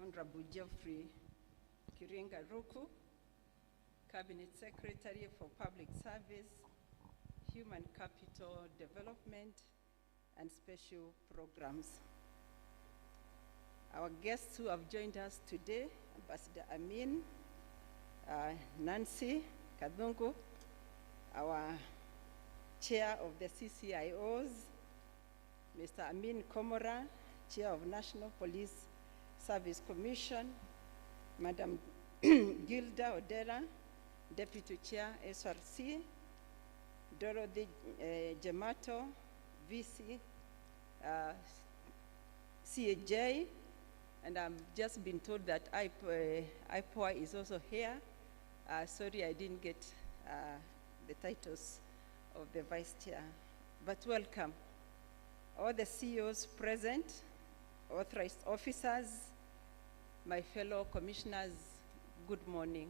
Honorable Geoffrey Kiringa Ruku, Cabinet Secretary for Public Service, Human Capital Development, and Special Programs. our guests who have joined us today, Ambassador Amin, Nancy Kadungu, our Chair of the CCIOs, Mr. Amin Komora, Chair of National Police Service Commission, Madam Gilda Odera, Deputy Chair, SRC, Dorothy Gemato, VC, CAJ, and I've just been told that IPOA is also here. Sorry, I didn't get the titles of the Vice Chair, but welcome. All the CEOs present, authorized officers, my fellow commissioners, good morning.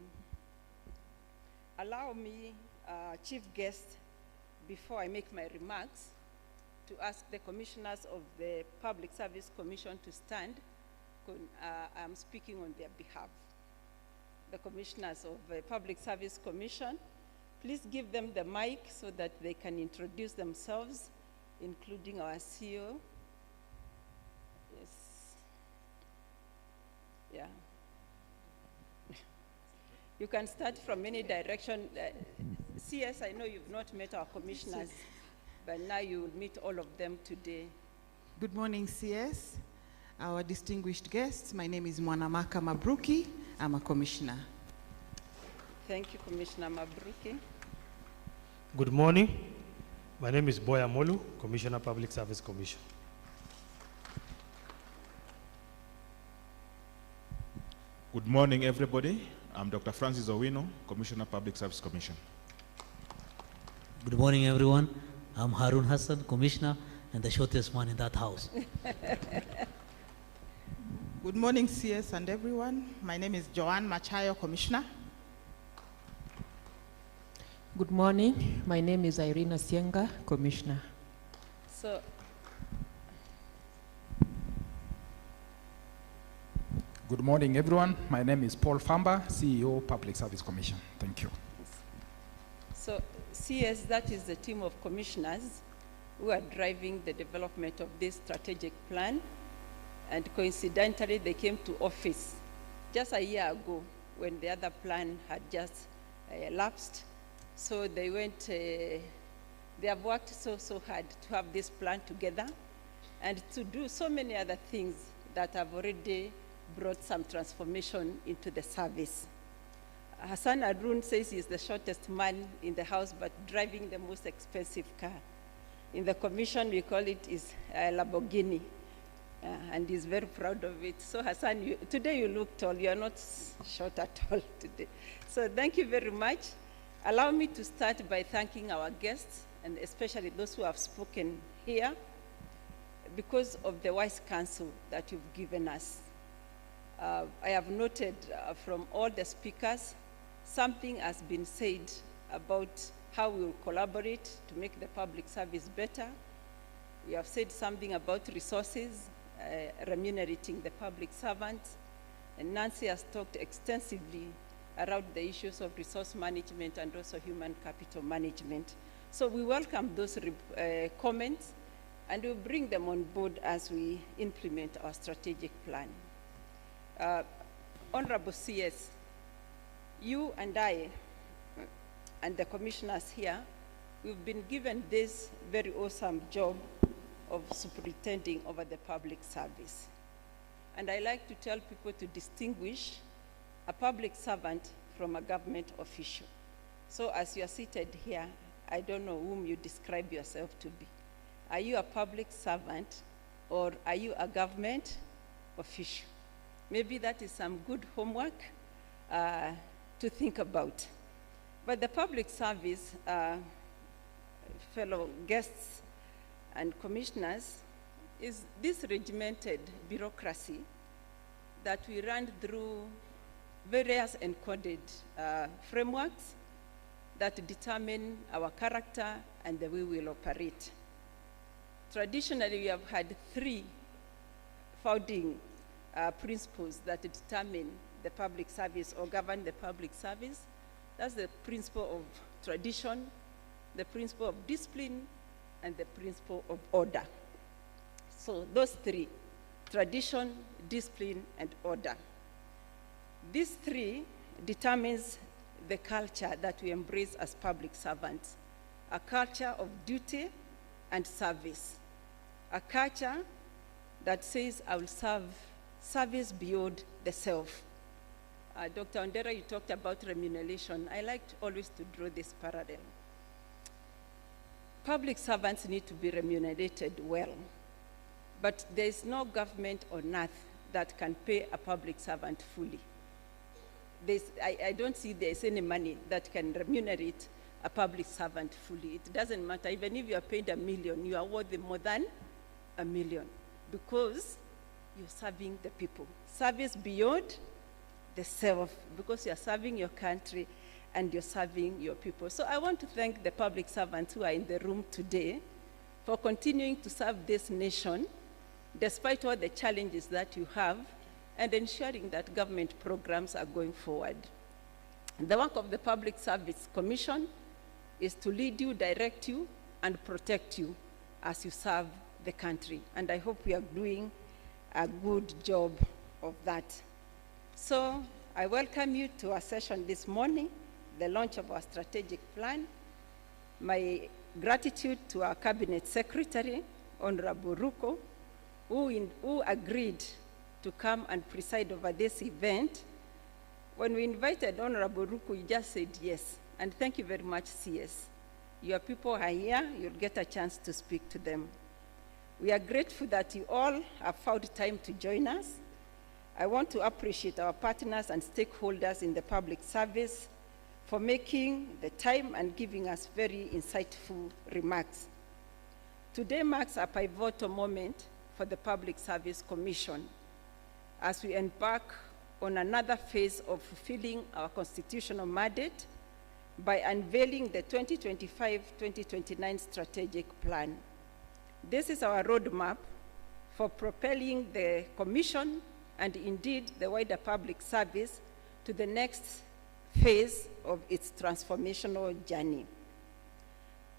Allow me, Chief Guest, before I make my remarks, to ask the commissioners of the Public Service Commission to stand. I'm speaking on their behalf. The commissioners of the Public Service Commission, please give them the mic so that they can introduce themselves, including our CEO. Yes. Yeah. You can start from any direction. CS, I know you've not met our commissioners, but now you will meet all of them today. Good morning, CS. Our distinguished guests, my name is Mwanamaka Mabruki. I'm a commissioner. Thank you, Commissioner Mabruki. Good morning. My name is Boya Molu, Commissioner Public Service Commission. Good morning, everybody. I'm Dr. Francis Owino, Commissioner Public Service Commission. Good morning, everyone. I'm Harun Hassan, Commissioner, and the shortest man in that house. Good morning, CS and everyone. My name is Joanne Machayo, Commissioner. Good morning. My name is Irina Sienga, Commissioner. So, good morning, everyone. My name is Paul Famba, CEO, Public Service Commission. Thank you. So, CS, that is the team of commissioners who are driving the development of this strategic plan. And coincidentally, they came to office just a year ago when the other plan had just lapsed. So they went, they have worked so hard to have this plan together and to do so many other things that have already brought some transformation into the service. Hassan Arun says he's the shortest man in the house, but driving the most expensive car. In the commission, we call it is Lamborghini, and he's very proud of it. So Hassan, today you look tall. You are not short at all today. So thank you very much. Allow me to start by thanking our guests, and especially those who have spoken here, because of the wise counsel that you've given us. I have noted from all the speakers, something has been said about how we will collaborate to make the public service better. We have said something about resources, remunerating the public servants, and Nancy has talked extensively around the issues of resource management and also human capital management. So we welcome those comments, and we'll bring them on board as we implement our strategic plan. Honorable CS, you and I, and the commissioners here, we've been given this very awesome job of superintending over the public service. And I like to tell people to distinguish a public servant from a government official. So as you are seated here, I don't know whom you describe yourself to be. Are you a public servant or are you a government official? Maybe that is some good homework to think about. But the public service, fellow guests and commissioners, is this regimented bureaucracy that we run through various encoded frameworks that determine our character and the way we'll operate. Traditionally, we have had three founding principles that determine the public service or govern the public service. That's the principle of tradition, the principle of discipline, and the principle of order. So those three tradition, discipline, and order. These three determines the culture that we embrace as public servants, a culture of duty and service, a culture that says, I will serve service beyond the self. Dr. Ondera, you talked about remuneration. I like always to draw this parallel. Public servants need to be remunerated well, but there is no government on earth that can pay a public servant fully. I don't see there's any money that can remunerate a public servant fully. It doesn't matter. Even if you are paid $1 million, you are worth more than $1 million because you're serving the people. Service beyond the self, because you're serving your country and you're serving your people. So I want to thank the public servants who are in the room today for continuing to serve this nation despite all the challenges that you have and ensuring that government programs are going forward. The work of the Public Service Commission is to lead you, direct you, and protect you as you serve the country. And I hope we are doing a good job of that. So I welcome you to our session this morning, the launch of our strategic plan. My gratitude to our Cabinet Secretary, Honorable Ruko, who agreed to come and preside over this event. When we invited Honorable Ruko, he just said yes. And thank you very much, CS. Your people are here. You'll get a chance to speak to them. We are grateful that you all have found time to join us. I want to appreciate our partners and stakeholders in the public service for making the time and giving us very insightful remarks. Today marks a pivotal moment for the Public Service Commission as we embark on another phase of fulfilling our constitutional mandate by unveiling the 2025-2029 strategic plan. This is our roadmap for propelling the Commission and indeed the wider public service to the next phase of its transformational journey.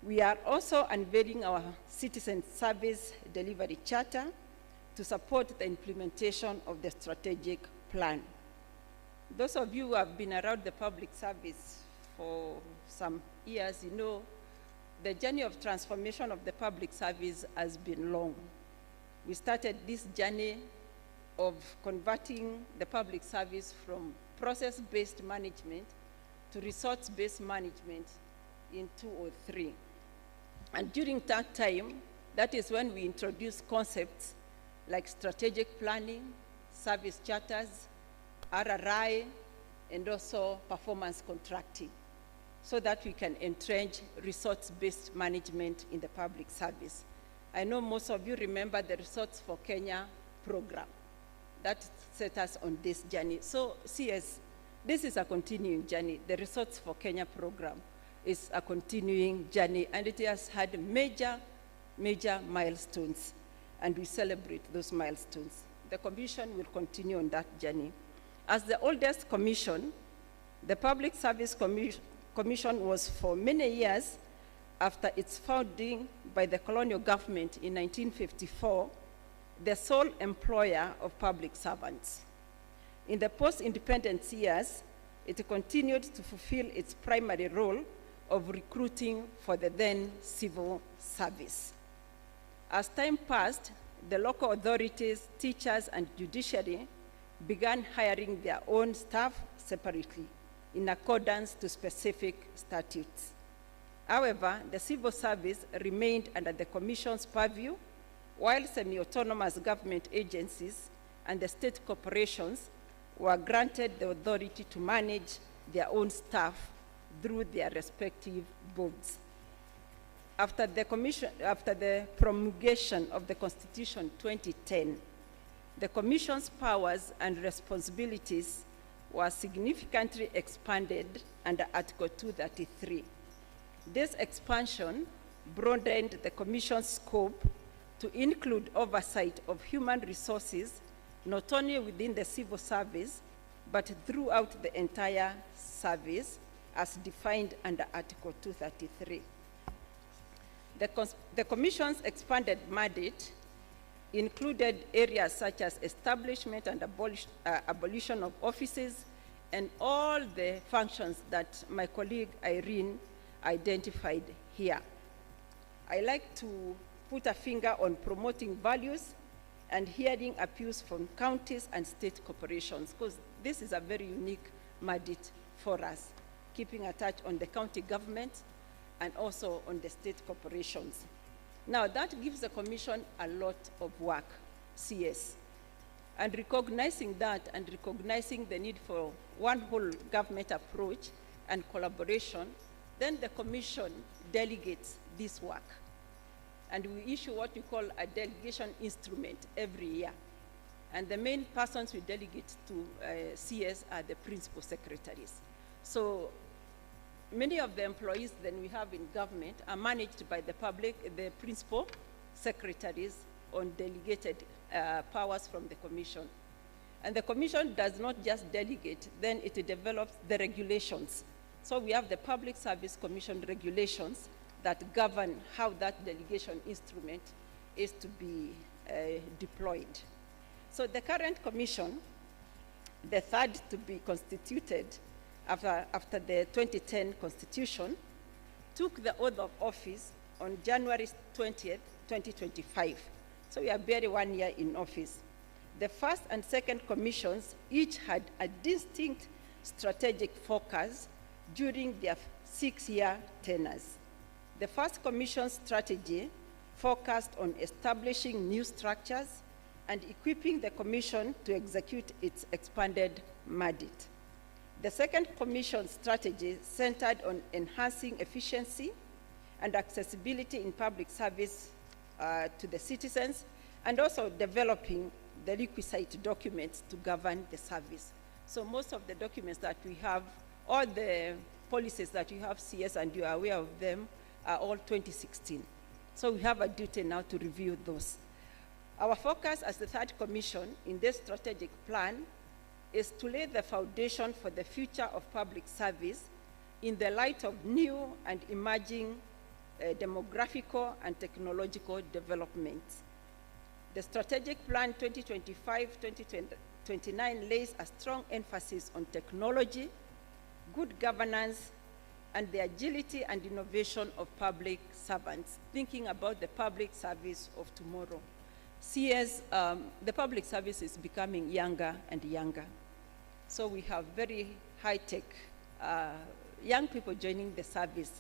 We are also unveiling our Citizen Service Delivery Charter to support the implementation of the strategic plan. Those of you who have been around the public service for some years, you know the journey of transformation of the public service has been long. We started this journey of converting the public service from process-based management to resource-based management in 2003. And during that time, that is when we introduced concepts like strategic planning, service charters, RRI, and also performance contracting, so that we can entrench resource-based management in the public service. I know most of you remember the Resource for Kenya program that set us on this journey. So CS, this is a continuing journey. The Resource for Kenya program is a continuing journey, and it has had major milestones, and we celebrate those milestones. The Commission will continue on that journey. As the oldest commission, the Public Service Commission was for many years after its founding by the colonial government in 1954, the sole employer of public servants. In the post-independence years, it continued to fulfill its primary role of recruiting for the then civil service. As time passed, the local authorities, teachers, and judiciary began hiring their own staff separately in accordance to specific statutes. However, the civil service remained under the Commission's purview, while semi-autonomous government agencies and the state corporations were granted the authority to manage their own staff through their respective boards. After the promulgation of the Constitution 2010, the Commission's powers and responsibilities were significantly expanded under Article 233. This expansion broadened the Commission's scope to include oversight of human resources, not only within the civil service, but throughout the entire service, as defined under Article 233. The Commission's expanded mandate included areas such as establishment and abolition of offices, and all the functions that my colleague Irene identified here. I like to put a finger on promoting values and hearing appeals from counties and state corporations, because this is a very unique mandate for us, keeping a touch on the county government and also on the state corporations. Now, that gives the Commission a lot of work, CS. And recognizing that and recognizing the need for one whole government approach and collaboration, then the Commission delegates this work. And we issue what we call a delegation instrument every year. And the main persons we delegate to CS are the principal secretaries. So many of the employees that we have in government are managed by the principal secretaries on delegated powers from the Commission. And the Commission does not just delegate, then it develops the regulations. So we have the Public Service Commission regulations that govern how that delegation instrument is to be deployed. So the current Commission, the third to be constituted after the 2010 Constitution, took the oath of office on January 20th, 2025. So we are barely 1 year in office. The first and second commissions each had a distinct strategic focus during their 6-year tenures. The first commission's strategy focused on establishing new structures and equipping the commission to execute its expanded mandate. The second commission's strategy centered on enhancing efficiency and accessibility in public service to the citizens, and also developing the requisite documents to govern the service. So most of the documents that we have, all the policies that you have, CS, and you are aware of them, are all 2016. So we have a duty now to review those. Our focus as the third commission in this strategic plan is to lay the foundation for the future of public service in the light of new and emerging demographical and technological developments. The strategic plan 2025-2029 lays a strong emphasis on technology, good governance, and the agility and innovation of public servants, thinking about the public service of tomorrow. CS, the public service is becoming younger and younger. So we have very high-tech young people joining the service,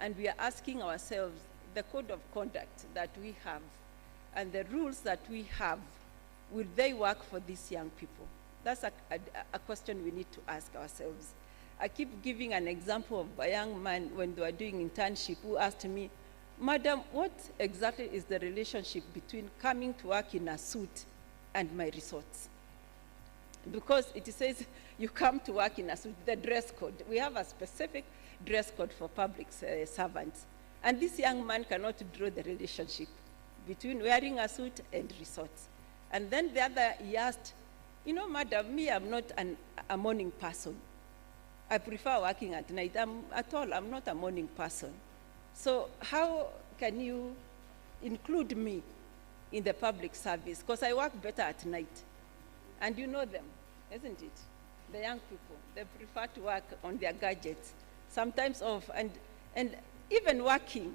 and we are asking ourselves, the code of conduct that we have and the rules that we have, will they work for these young people? That's a question we need to ask ourselves. I keep giving an example of a young man when they were doing internship who asked me, Madam, what exactly is the relationship between coming to work in a suit and my results? Because it says you come to work in a suit, the dress code. We have a specific dress code for public servants. And this young man cannot draw the relationship between wearing a suit and results. And then the other, he asked, you know, Madam, me, I'm not a morning person. I prefer working at night. I'm not a morning person. So how can you include me in the public service? Because I work better at night. And you know them, isn't it? The young people, they prefer to work on their gadgets, sometimes off, and even working,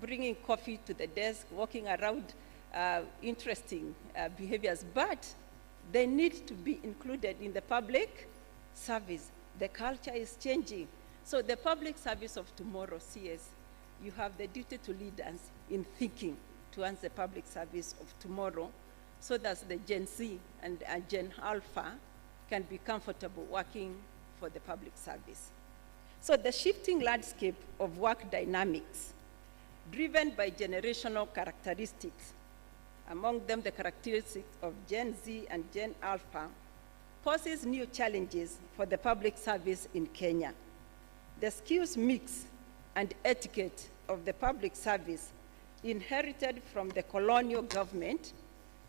bringing coffee to the desk, walking around, interesting behaviors, but they need to be included in the public service. The culture is changing. So the public service of tomorrow, CS, you have the duty to lead us in thinking towards the public service of tomorrow, so that the Gen Z and Gen Alpha can be comfortable working for the public service. So the shifting landscape of work dynamics, driven by generational characteristics, among them the characteristics of Gen Z and Gen Alpha, poses new challenges for the public service in Kenya. The skills mix and etiquette of the public service inherited from the colonial government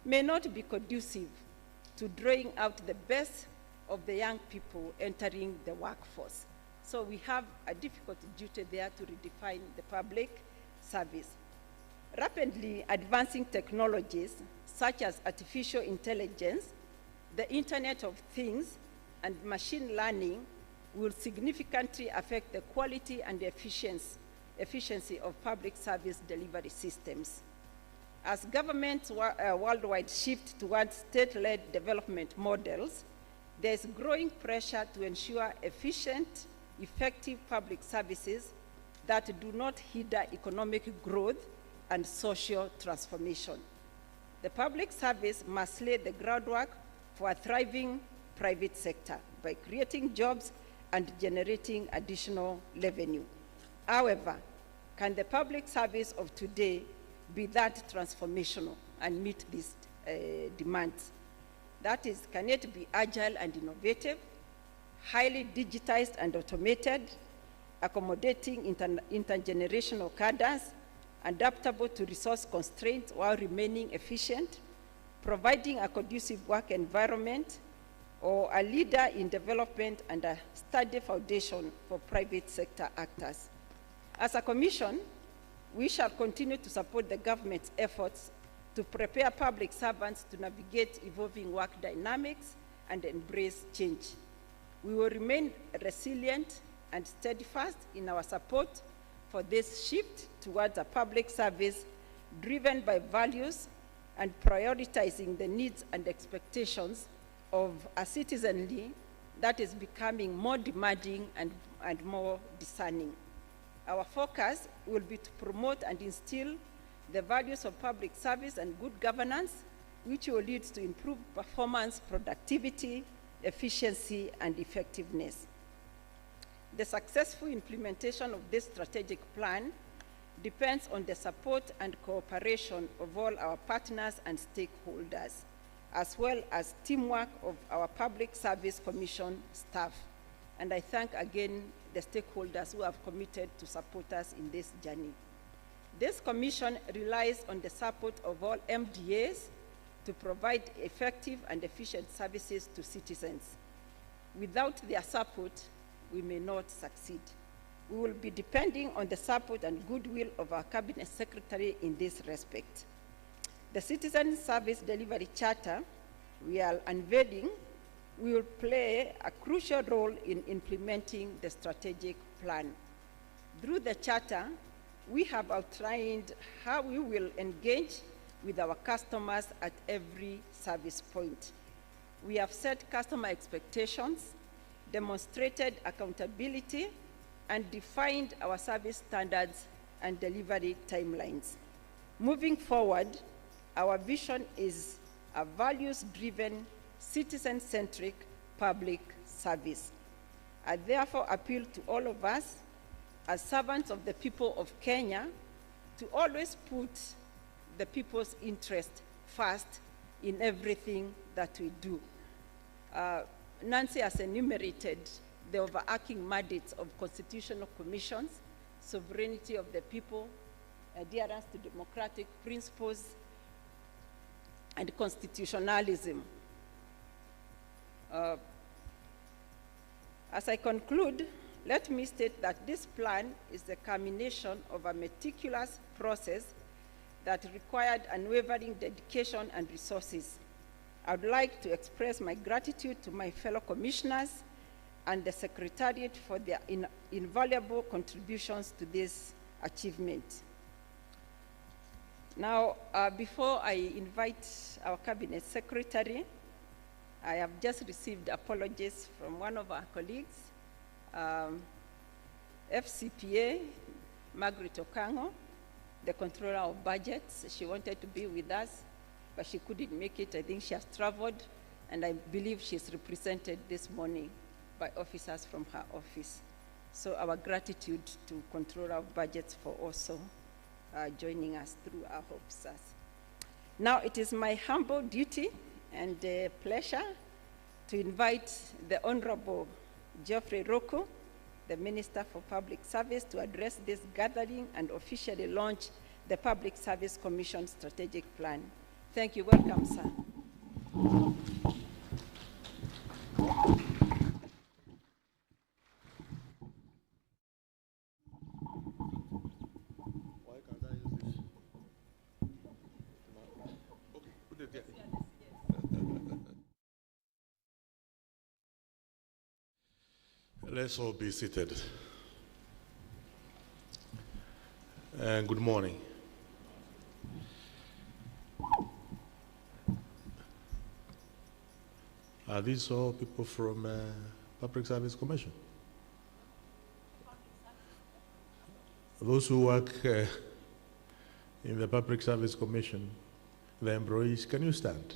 may not be conducive to drawing out the best of the young people entering the workforce. So we have a difficult duty there to redefine the public service. Rapidly advancing technologies such as artificial intelligence, the Internet of Things, and machine learning will significantly affect the quality and efficiency of public service delivery systems. As governments worldwide shift towards state-led development models, there is growing pressure to ensure efficient, effective public services that do not hinder economic growth and social transformation. The public service must lay the groundwork for a thriving private sector by creating jobs and generating additional revenue. However, can the public service of today be that transformational and meet these demands? That is, can it be agile and innovative, highly digitized and automated, accommodating intergenerational cadres, adaptable to resource constraints while remaining efficient, providing a conducive work environment, or a leader in development and a steady foundation for private sector actors? As a commission, we shall continue to support the government's efforts to prepare public servants to navigate evolving work dynamics and embrace change. We will remain resilient and steadfast in our support for this shift towards a public service driven by values and prioritizing the needs and expectations of a citizenry that is becoming more demanding and more discerning. Our focus will be to promote and instill the values of public service and good governance, which will lead to improved performance, productivity, efficiency, and effectiveness. The successful implementation of this strategic plan depends on the support and cooperation of all our partners and stakeholders, as well as teamwork of our Public Service Commission staff. And I thank again the stakeholders who have committed to support us in this journey. This commission relies on the support of all MDAs to provide effective and efficient services to citizens. Without their support, we may not succeed. We will be depending on the support and goodwill of our Cabinet Secretary in this respect. The Citizen Service Delivery Charter we are unveiling will play a crucial role in implementing the strategic plan. Through the charter, we have outlined how we will engage with our customers at every service point. We have set customer expectations, demonstrated accountability, and defined our service standards and delivery timelines. Moving forward, our vision is a values-driven, citizen-centric public service. I therefore appeal to all of us as servants of the people of Kenya to always put the people's interest first in everything that we do. Nancy has enumerated the overarching mandates of constitutional commissions: sovereignty of the people, adherence to democratic principles, and constitutionalism. As I conclude, let me state that this plan is the culmination of a meticulous process that required unwavering dedication and resources. I would like to express my gratitude to my fellow commissioners and the Secretariat for their invaluable contributions to this achievement. Now, before I invite our Cabinet Secretary, I have just received apologies from one of our colleagues, FCPA, Margaret Okango, the Controller of Budgets. She wanted to be with us, but she couldn't make it. I think she has traveled, and I believe she's represented this morning by officers from her office. So our gratitude to Controller of Budgets for also joining us through our officers. Now it is my humble duty and pleasure to invite the Honorable Geoffrey Roku, the Minister for Public Service, to address this gathering and officially launch the Public Service Commission Strategic Plan. Thank you. Welcome, sir. Let's all be seated. Good morning. Are these all people from Public Service Commission? Those who work in the Public Service Commission, the employees, can you stand?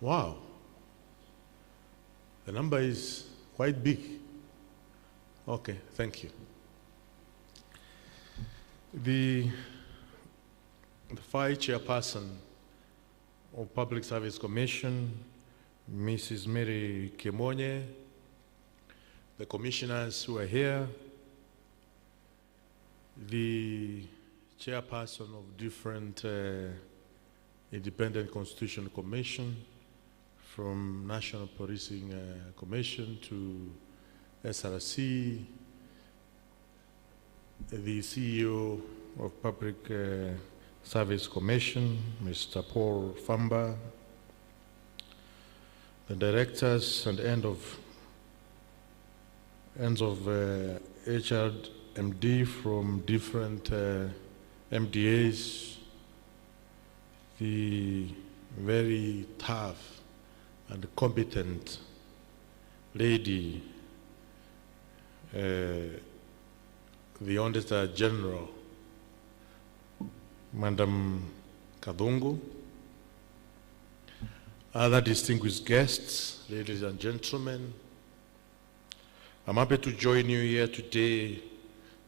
Wow. The number is quite big. Okay, thank you. The Vice Chairperson of Public Service Commission, Mrs. Mary Kemonye, the commissioners who are here, the chairperson of different independent constitutional commission, from National Policing Commission to SRC, the CEO of Public Service Commission, Mr. Paul Famba, the directors and ends of HRMD from different MDAs, the very tough and competent lady, the Auditor General, Madam Kadungu, other distinguished guests, ladies and gentlemen, I'm happy to join you here today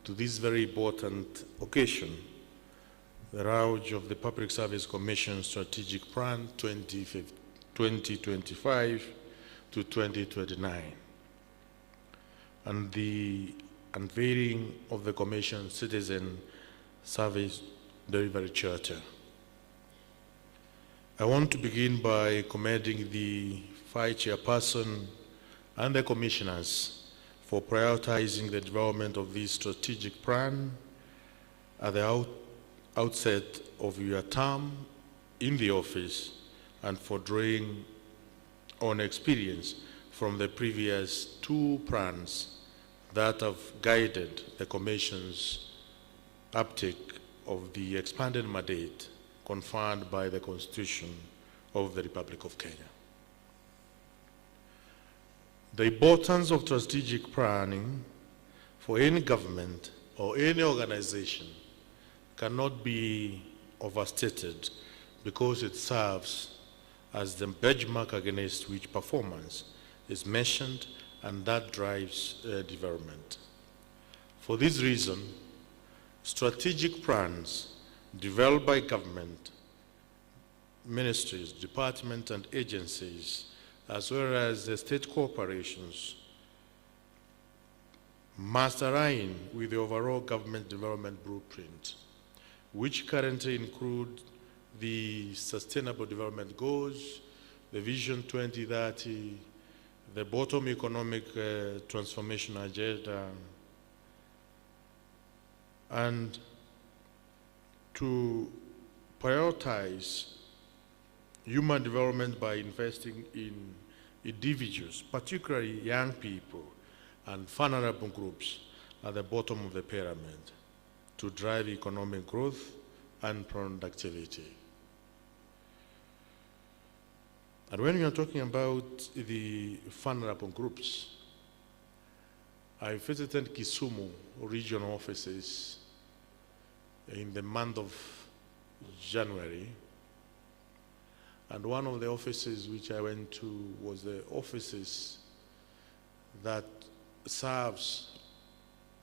to this very important occasion, the launch of the Public Service Commission Strategic Plan 2025 to 2029, and the unveiling of the Commission Citizen Service Delivery Charter. I want to begin by commending the Vice Chairperson and the Commissioners for prioritizing the development of this strategic plan at the outset of your term in the office, and for drawing on experience from the previous two plans that have guided the Commission's uptake of the expanded mandate conferred by the Constitution of the Republic of Kenya. The importance of strategic planning for any government or any organization cannot be overstated, because it serves as the benchmark against which performance is measured, and that drives development. For this reason, strategic plans developed by government, ministries, departments, and agencies, as well as the state corporations, must align with the overall government development blueprint, which currently include the Sustainable Development Goals, the Vision 2030, the Bottom Economic Transformation Agenda, and to prioritize human development by investing in individuals, particularly young people and vulnerable groups at the bottom of the pyramid, to drive economic growth and productivity. And when we are talking about the vulnerable groups, I visited Kisumu regional offices in the month of January, and one of the offices which I went to was the offices that serves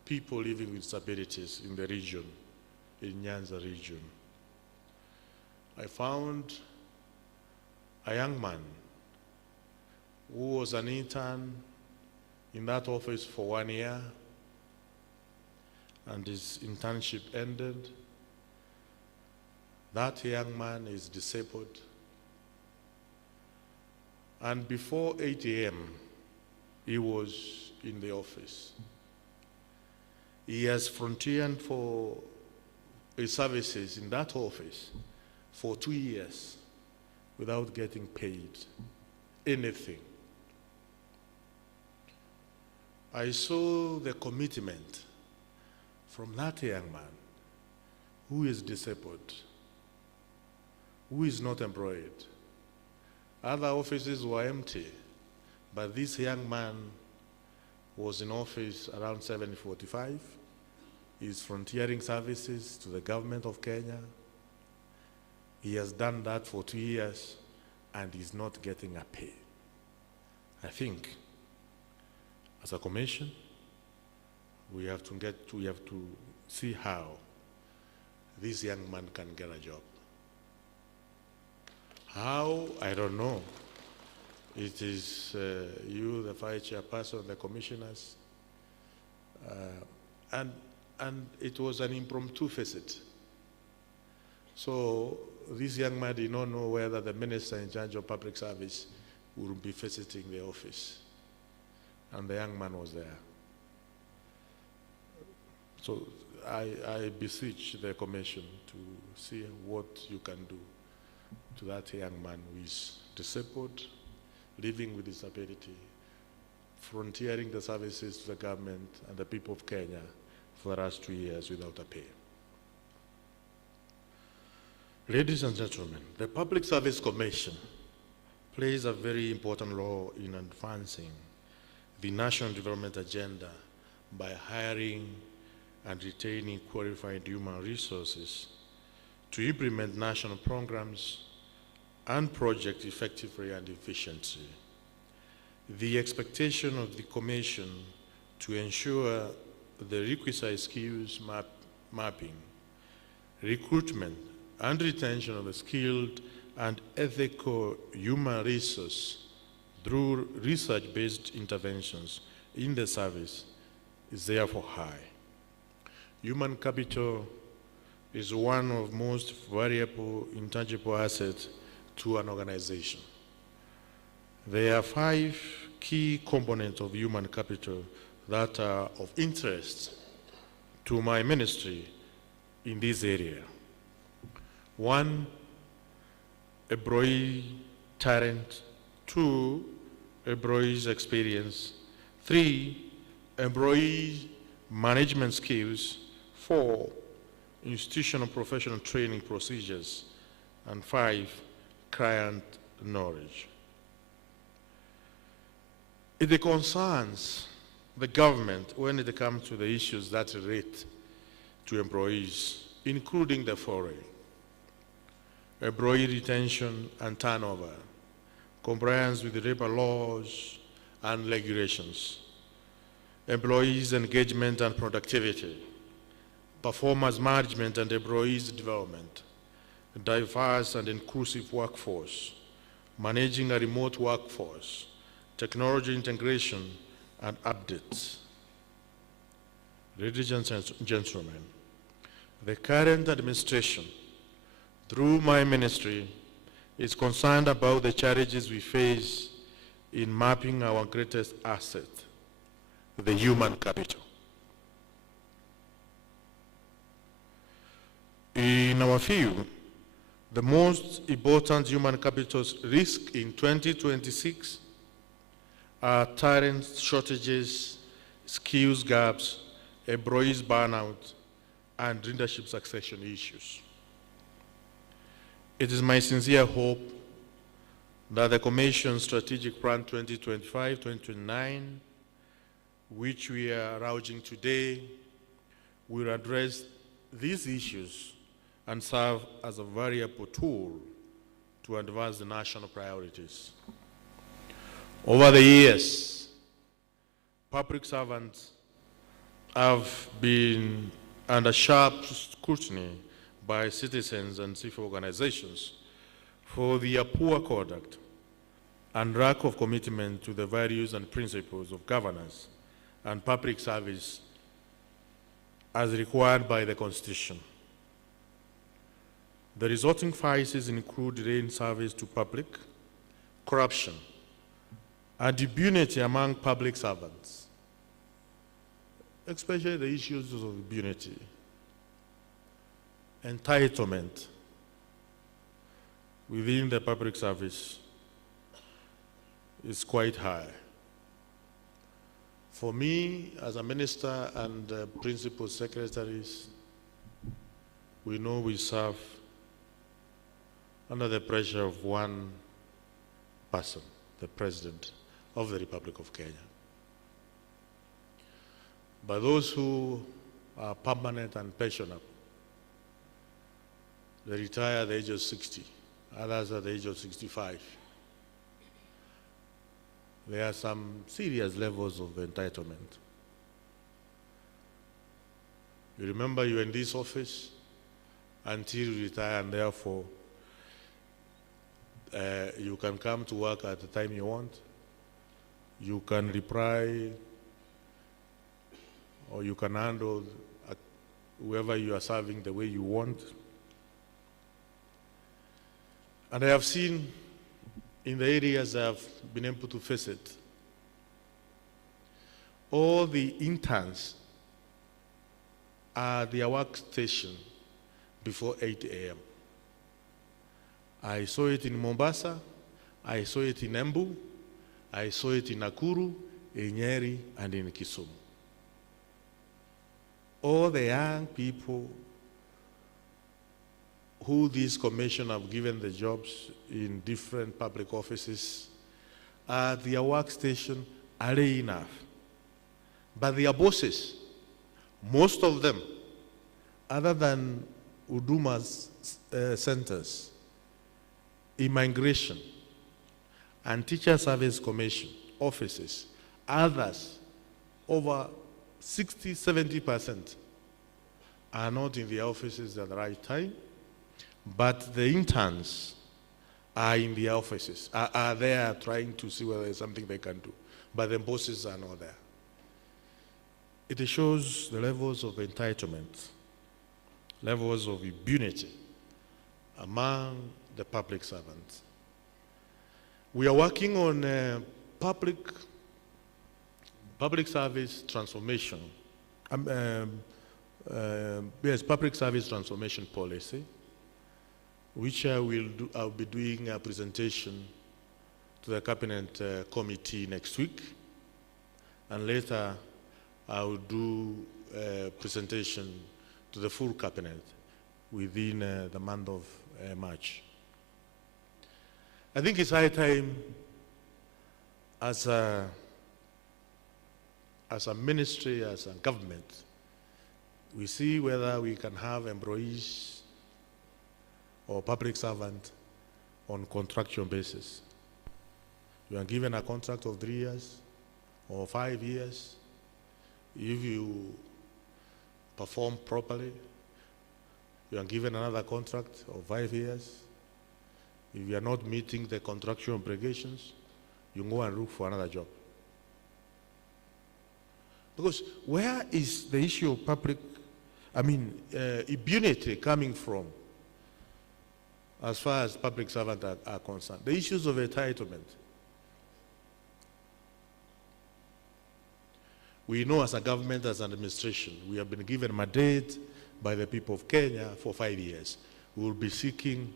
people living with disabilities in the region, in Nyanza region. I found a young man who was an intern in that office for 1 year, and his internship ended. That young man is disabled, and before 8 a.m. he was in the office. He has frontiered for his services in that office for 2 years without getting paid anything. I saw the commitment from that young man who is disabled, who is not employed. Other offices were empty, but this young man was in office around 7:45. He's frontiering services to the government of Kenya. He has done that for 2 years and is not getting a pay. I think as a commission, we have to see how this young man can get a job. How? I don't know. It is you, the vice chairperson, the commissioners, and it was an impromptu visit. So this young man did not know whether the minister in charge of public service would be visiting the office, and the young man was there. So I beseech the commission to see what you can do to that young man who is disabled, living with disability, frontiering the services to the government and the people of Kenya for the last 2 years without a pay. Ladies and gentlemen, the Public Service Commission plays a very important role in advancing the national development agenda by hiring and retaining qualified human resources to implement national programs and projects effectively and efficiently. The expectation of the Commission to ensure the requisite skills mapping, recruitment, and retention of the skilled and ethical human resource through research-based interventions in the service is therefore high. Human capital is one of most valuable intangible assets to an organization. There are 5 key components of human capital that are of interest to my ministry in this area. 1, employee talent. 2, employees experience. 3, employee management skills. 4, institutional professional training procedures. And 5, client knowledge. It concerns the government when it comes to the issues that relate to employees, including the following: employee retention and turnover, compliance with the labor laws and regulations, employees' engagement and productivity, performance management and employees' development, diverse and inclusive workforce, managing a remote workforce, technology integration and updates. Ladies and gentlemen, the current administration, through my ministry, is concerned about the challenges we face in mapping our greatest asset, the human capital. In our view, the most important human capital risk in 2026 are talent shortages, skills gaps, employees burnout, and leadership succession issues. It is my sincere hope that the Commission's Strategic Plan 2025-2029, which we are launching today, will address these issues and serve as a valuable tool to advance the national priorities. Over the years, public servants have been under sharp scrutiny by citizens and civil organizations for their poor conduct and lack of commitment to the values and principles of governance and public service as required by the Constitution. The resulting vices include delay in service to public, corruption, and impunity among public servants, especially the issues of impunity, entitlement within the public service is quite high. For me, as a minister and principal secretaries, we know we serve under the pressure of one person, the President of the Republic of Kenya. But those who are permanent and pensionable, they retire at the age of 60, others at the age of 65. There are some serious levels of entitlement. You remember you're in this office until you retire, and therefore you can come to work at the time you want. You can reply, or you can handle whoever you are serving the way you want. And I have seen in the areas I have been able to face it, all the interns are at their workstation before 8 a.m. I saw it in Mombasa, I saw it in Embu, I saw it in Nakuru, in Nyeri, and in Kisumu. All the young people who this commission have given the jobs in different public offices are at their workstation early enough. But their bosses, most of them, other than Huduma's centers, immigration, and teacher service commission offices, others, over 60–70% are not in the offices at the right time, but the interns are in the offices, are there trying to see whether there's something they can do, but the bosses are not there. It shows the levels of entitlement, levels of impunity among the public servants. We are working on public service transformation. Yes, public service transformation policy, which I'll be doing a presentation to the cabinet committee next week, and later I will do a presentation to the full cabinet within the month of March. I think it's high time as a ministry, as a government, we see whether we can have employees or public servant on contractual basis. You are given a contract of 3 years or 5 years. If you perform properly, you are given another contract of 5 years. If you are not meeting the contractual obligations, you go and look for another job. Because where is the issue of impunity coming from as far as public servants are concerned? The issues of entitlement. We know as a government, as an administration, we have been given a mandate by the people of Kenya for 5 years. We will be seeking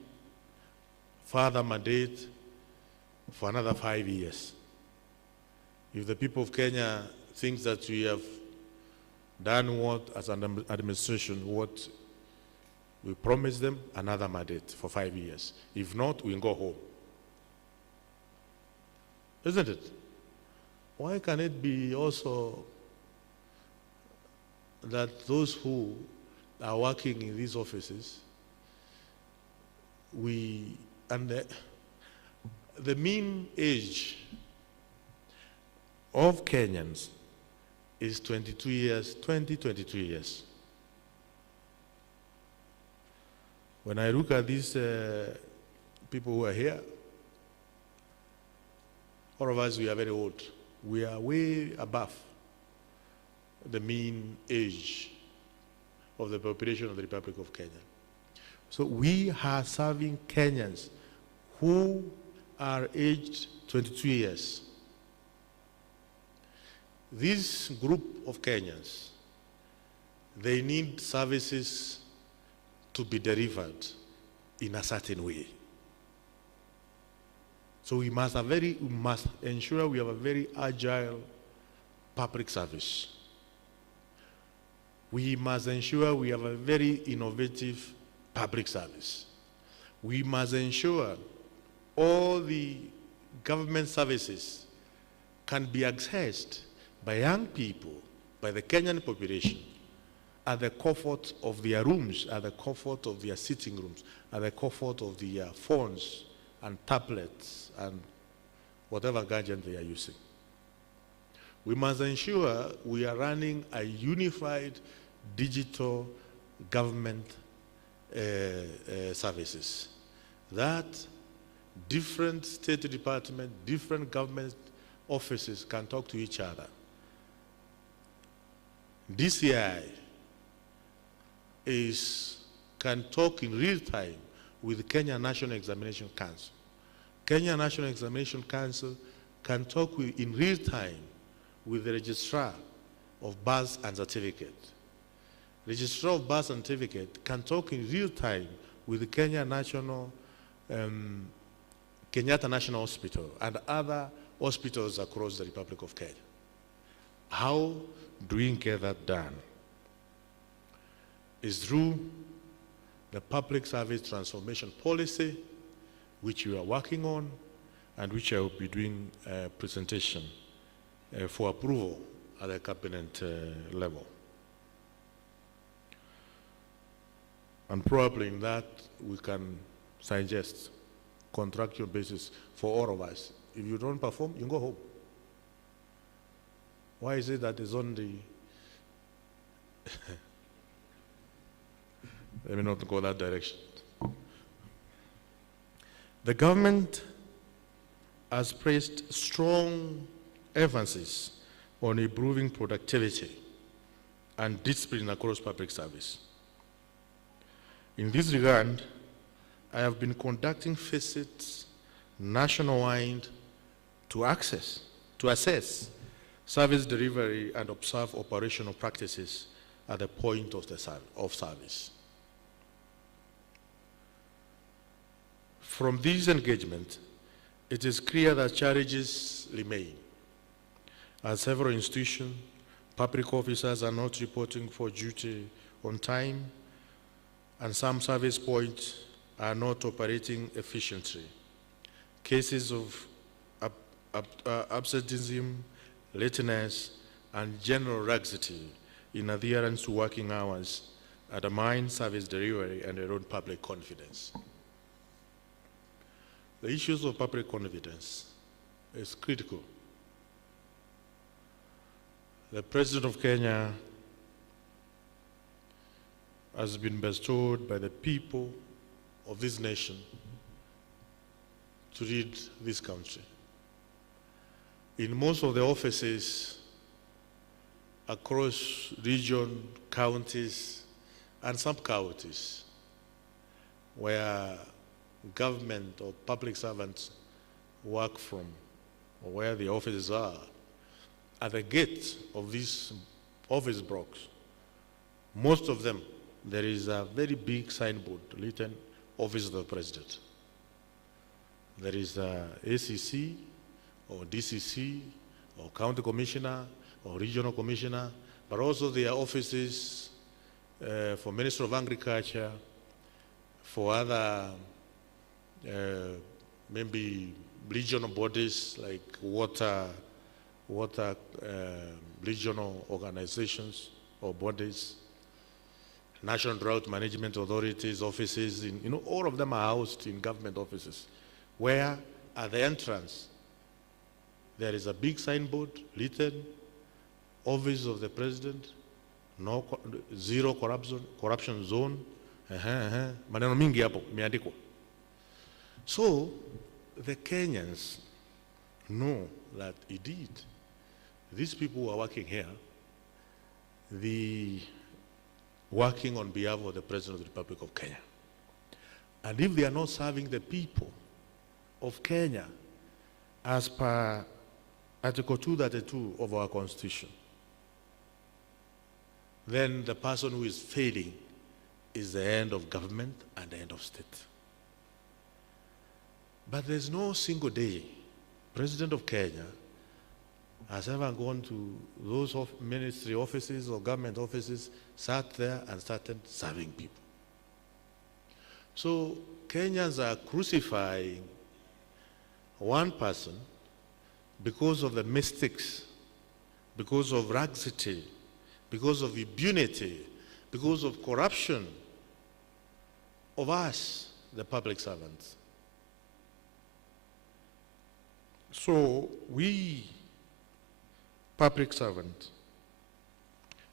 further mandate for another 5 years. If the people of Kenya think that we have done what, as an administration, what we promised them, another mandate for 5 years. If not, we go home. Isn't it? Why can it be also that those who are working in these offices, the mean age of Kenyans is 22 years, 22 years. When I look at these people who are here, all of us, we are very old. We are way above the mean age of the population of the Republic of Kenya. So we are serving Kenyans who are aged 22 years. This group of Kenyans, they need services to be delivered in a certain way. So we must ensure we have a very agile public service. We must ensure we have a very innovative public service. We must ensure all the government services can be accessed by young people, by the Kenyan population, at the comfort of their rooms, at the comfort of their sitting rooms, at the comfort of their phones and tablets and whatever gadget they are using. We must ensure we are running a unified digital government services, that different state departments, different government offices can talk to each other. DCI can talk in real time with the Kenya National Examination Council. Kenya National Examination Council can talk in real time with the registrar of birth and certificate. Registrar of birth and certificate can talk in real time with the Kenya National, Kenyatta National Hospital and other hospitals across the Republic of Kenya. How do we get that done? Is through the public service transformation policy, which we are working on and which I will be doing a presentation for approval at the cabinet level. And probably in that we can suggest contractual basis for all of us. If you don't perform, you go home. Why is it that it's only let me not go that direction. The government has placed strong emphasis on improving productivity and discipline across public service. In this regard, I have been conducting visits nationwide to assess service delivery and observe operational practices at the point of service. From this engagement, it is clear that challenges remain. At several institutions, public officers are not reporting for duty on time, and some service points are not operating efficiently. Cases of absenteeism, lateness, and general laxity in adherence to working hours undermine service delivery and erode public confidence. The issues of public confidence is critical. The President of Kenya has been bestowed by the people of this nation to lead this country. In most of the offices across region, counties, and sub-counties, where government or public servants work from, or where the offices are, at the gate of these office blocks, most of them, there is a very big signboard written Office of the President. There is a ACC or DCC or County Commissioner or Regional Commissioner, but also there are offices for Minister of Agriculture, for other maybe regional bodies like water regional organizations or bodies, National Drought Management Authorities offices, all of them are housed in government offices, where at the entrance there is a big signboard written Office of the President, zero corruption zone, maneno mingi hapo imeandikwa. So the Kenyans know that indeed these people who are working here, working on behalf of the President of the Republic of Kenya. And if they are not serving the people of Kenya as per Article 232 of our Constitution, then the person who is failing is the end of government and the end of state. But there's no single day President of Kenya has ever gone to those ministry offices or government offices, sat there and started serving people. So Kenyans are crucifying one person because of the mistakes, because of laxity, because of impunity, because of corruption of us, the public servants. So we, public servants,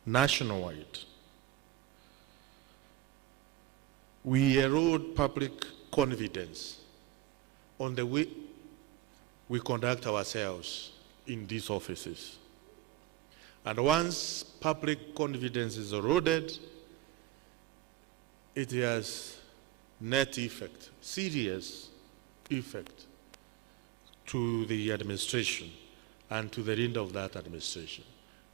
nationwide, we erode public confidence on the way we conduct ourselves in these offices. And once public confidence is eroded, it has net effect, serious effect to the administration and to the end of that administration.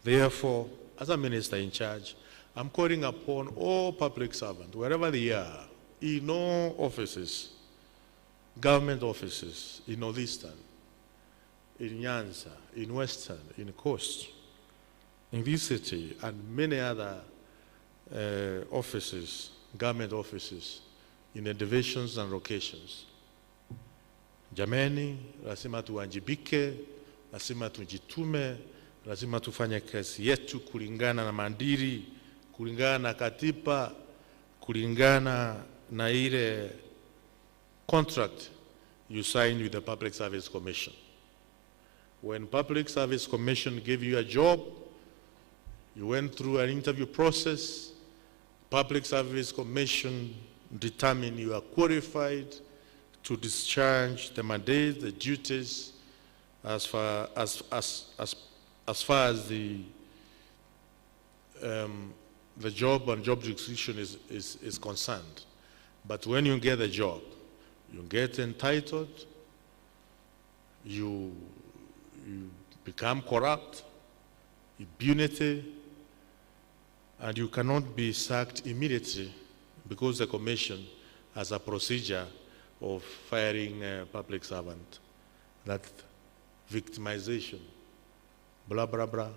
Therefore, as a minister in charge, I'm calling upon all public servants, wherever they are, in all offices, government offices, in Northeastern, in Nyanza, in Western, in Coast, in this city, and many other offices, government offices, in the divisions and locations. Jameni, lazima tuwajibike, lazima tujitume, lazima tufanye kazi yetu kulingana na maadili, kulingana na katiba, kulingana na ile contract you sign with the Public Service Commission. When Public Service Commission gave you a job, you went through an interview process. Public Service Commission determined you are qualified to discharge the mandate, the duties, as far as the job and job description is concerned. But when you get a job, you get entitled, you become corrupt, impunity, and you cannot be sacked immediately because the commission has a procedure of firing a public servant. That victimization, blah, blah, blah,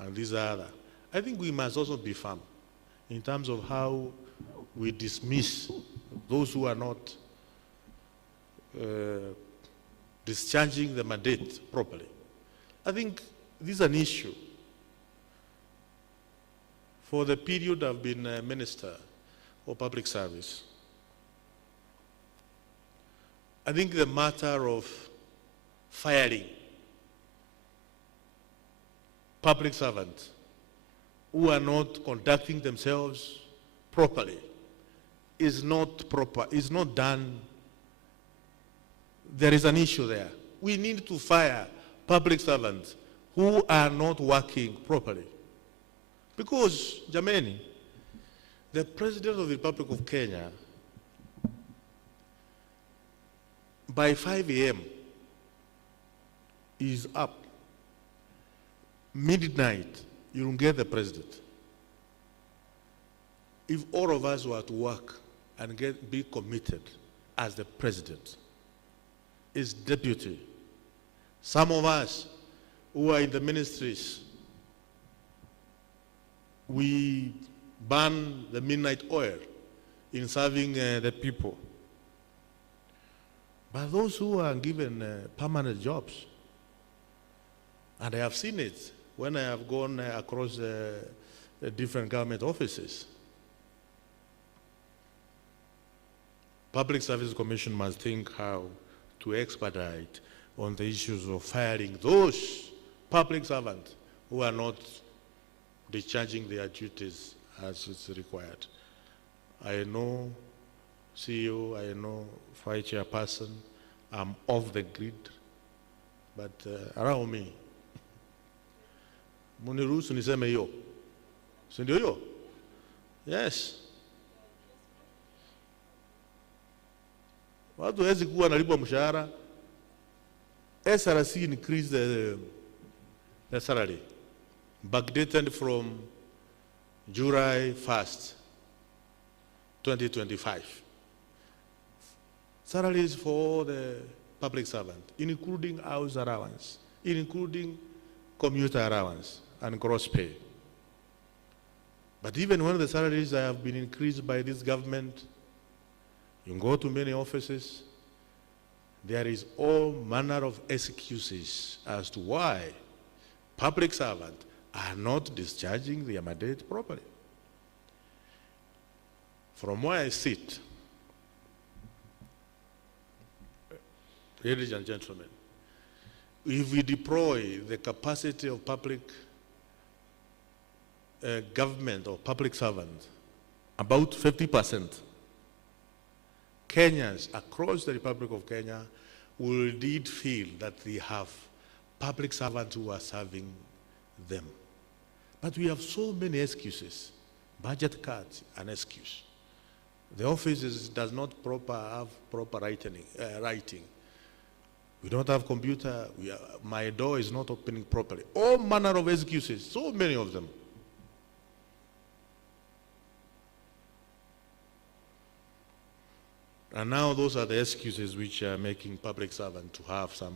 and these are other. I think we must also be firm in terms of how we dismiss those who are not discharging the mandate properly. I think this is an issue. For the period I've been a minister of public service, I think the matter of firing public servants who are not conducting themselves properly is not proper, is not done. There is an issue there. We need to fire public servants who are not working properly. Because, Jameni, the President of the Republic of Kenya, by 5 a.m. is up. Midnight, you don't get the President. If all of us were to work and be committed as the President, his deputy, some of us who are in the ministries, we burn the midnight oil in serving the people. But those who are given permanent jobs, and I have seen it when I have gone across the different government offices, Public Service Commission must think how to expedite on the issues of firing those public servants who are not discharging their duties as is required. I know CEO, I know Vice Chairperson, I'm off the grid, but around me, muniruhusu niseme hiyo, si ndio hiyo? Yes. Watu hawezi kuwa nalipwa mshahara. SRC increased the salary, backdated from July 1st, 2025. Salaries for the public servant, including house allowance, including commuter allowance and gross pay. But even when the salaries have been increased by this government, you go to many offices, there is all manner of excuses as to why public servants are not discharging their mandate properly. From where I sit, ladies and gentlemen, if we deploy the capacity of public government or public servants, about 50%, Kenyans across the Republic of Kenya will indeed feel that they have public servants who are serving them. But we have so many excuses. Budget cuts, an excuse. The office does not have proper writing. We don't have computer. My door is not opening properly. All manner of excuses, so many of them. And now those are the excuses which are making public servants to have some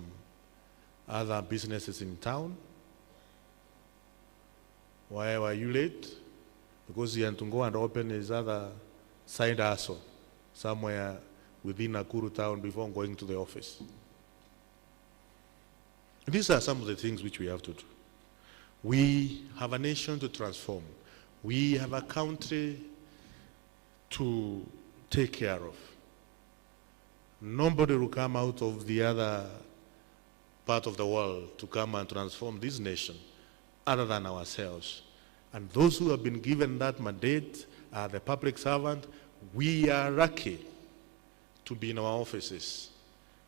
other businesses in town. Why were you late? Because he had to go and open his other side hustle somewhere within Nakuru town before going to the office. These are some of the things which we have to do. We have a nation to transform. We have a country to take care of. Nobody will come out of the other part of the world to come and transform this nation other than ourselves. And those who have been given that mandate are the public servant. We are lucky to be in our offices.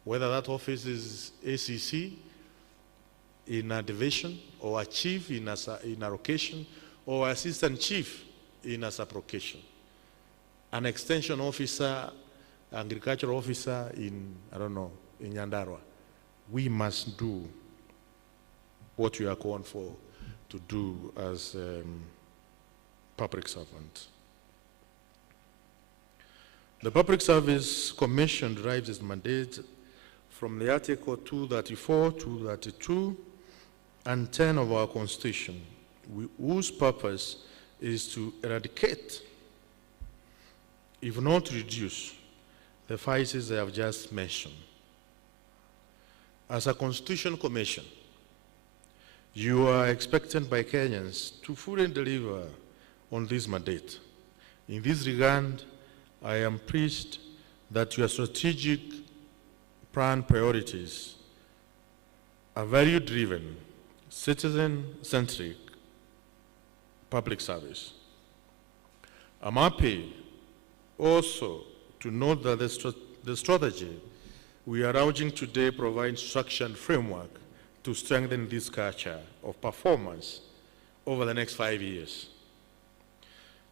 Whether that office is ACC in a division, or a chief in a location, or assistant chief in a sub-location. An extension officer, agricultural officer in, I don't know, in Nyandarua. We must do what we are called for to do as public servants. The Public Service Commission derives its mandate from the Article 234, 232, and 10 of our Constitution, whose purpose is to eradicate, if not reduce, the vices I have just mentioned. As a Constitution Commission, you are expected by Kenyans to fully deliver on this mandate. In this regard, I am pleased that your strategic plan priorities are value-driven, citizen-centric public service. I'm happy also to note that the strategy we are urging today provides structured framework to strengthen this culture of performance over the next 5 years.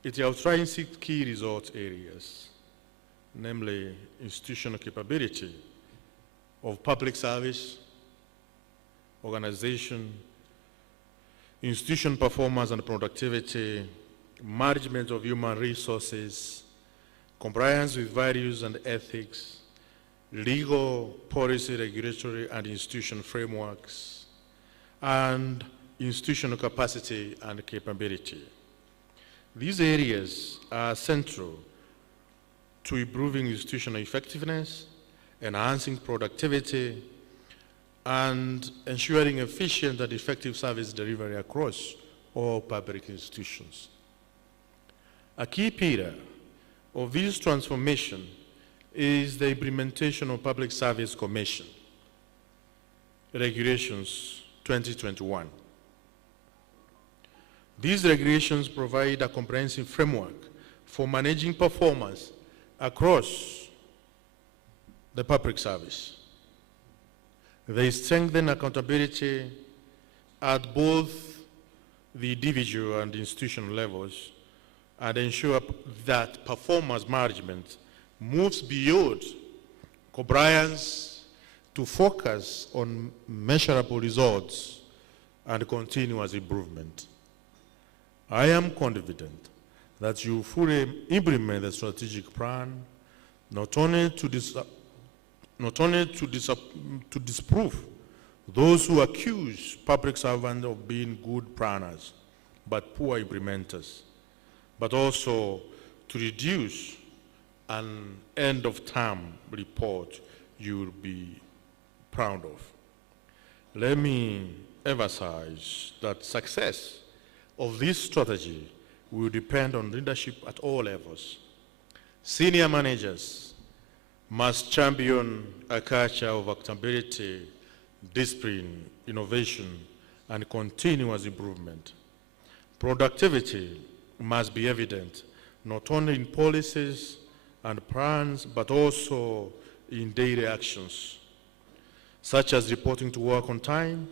It outlines 6 key result areas, namely institutional capability of public service, organization, institution performance and productivity, management of human resources, compliance with values and ethics, legal, policy, regulatory, and institutional frameworks, and institutional capacity and capability. These areas are central to improving institutional effectiveness, enhancing productivity, and ensuring efficient and effective service delivery across all public institutions. A key pillar of this transformation is the implementation of Public Service Commission Regulations 2021. These regulations provide a comprehensive framework for managing performance across the public service. They strengthen accountability at both the individual and institutional levels and ensure that performance management moves beyond compliance to focus on measurable results and continuous improvement. I am confident that you fully implement the strategic plan, not only to disprove those who accuse public servants of being good planners but poor implementers, but also to reduce an end-of-term report you will be proud of. Let me emphasize that success of this strategy will depend on leadership at all levels. Senior managers must champion a culture of accountability, discipline, innovation, and continuous improvement. Productivity must be evident, not only in policies and plans, but also in daily actions, such as reporting to work on time,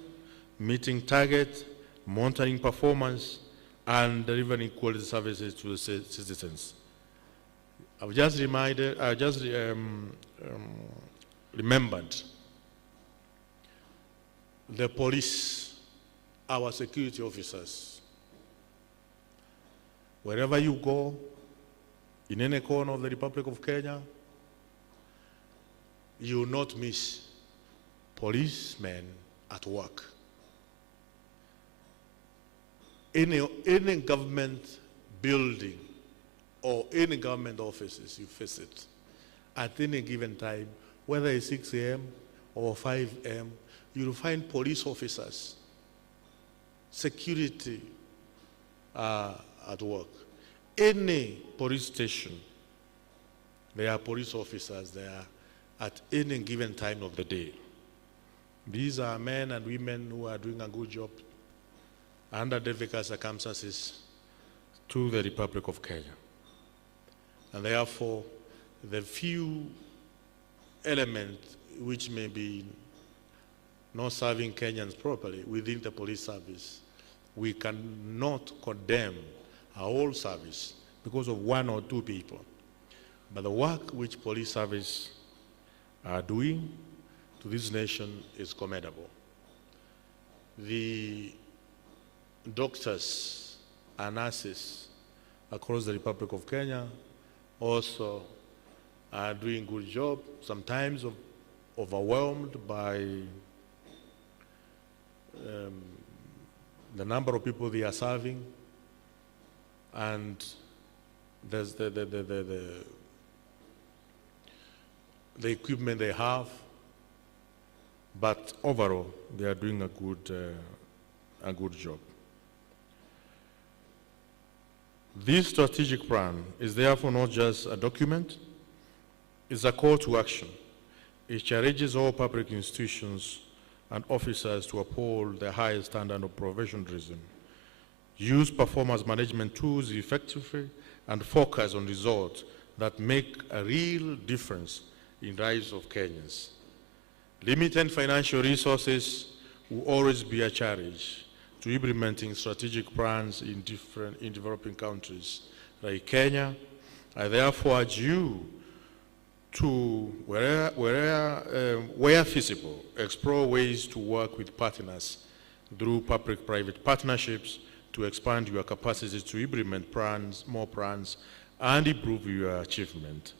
meeting targets, monitoring performance, and delivering quality services to the citizens. I've just remembered the police, our security officers. Wherever you go, in any corner of the Republic of Kenya, you will not miss policemen at work. Any government building or any government offices you visit, at any given time, whether it's 6 a.m. or 5 a.m., you'll find police officers, security at work. Any police station, there are police officers there at any given time of the day. These are men and women who are doing a good job under difficult circumstances to the Republic of Kenya. And therefore, the few elements which may be not serving Kenyans properly within the police service, we cannot condemn our whole service because of one or two people. But the work which police service are doing to this nation is commendable. The doctors and nurses across the Republic of Kenya also are doing a good job, sometimes overwhelmed by the number of people they are serving, and there's the equipment they have, but overall they are doing a good job. This strategic plan is therefore not just a document, it's a call to action. It challenges all public institutions and officers to uphold the highest standard of professionalism, use performance management tools effectively, and focus on results that make a real difference in the lives of Kenyans. Limited financial resources will always be a challenge to implementing strategic plans in developing countries like Kenya. I therefore urge you to, where feasible, explore ways to work with partners through public-private partnerships to expand your capacity to implement plans, more plans, and improve your achievement.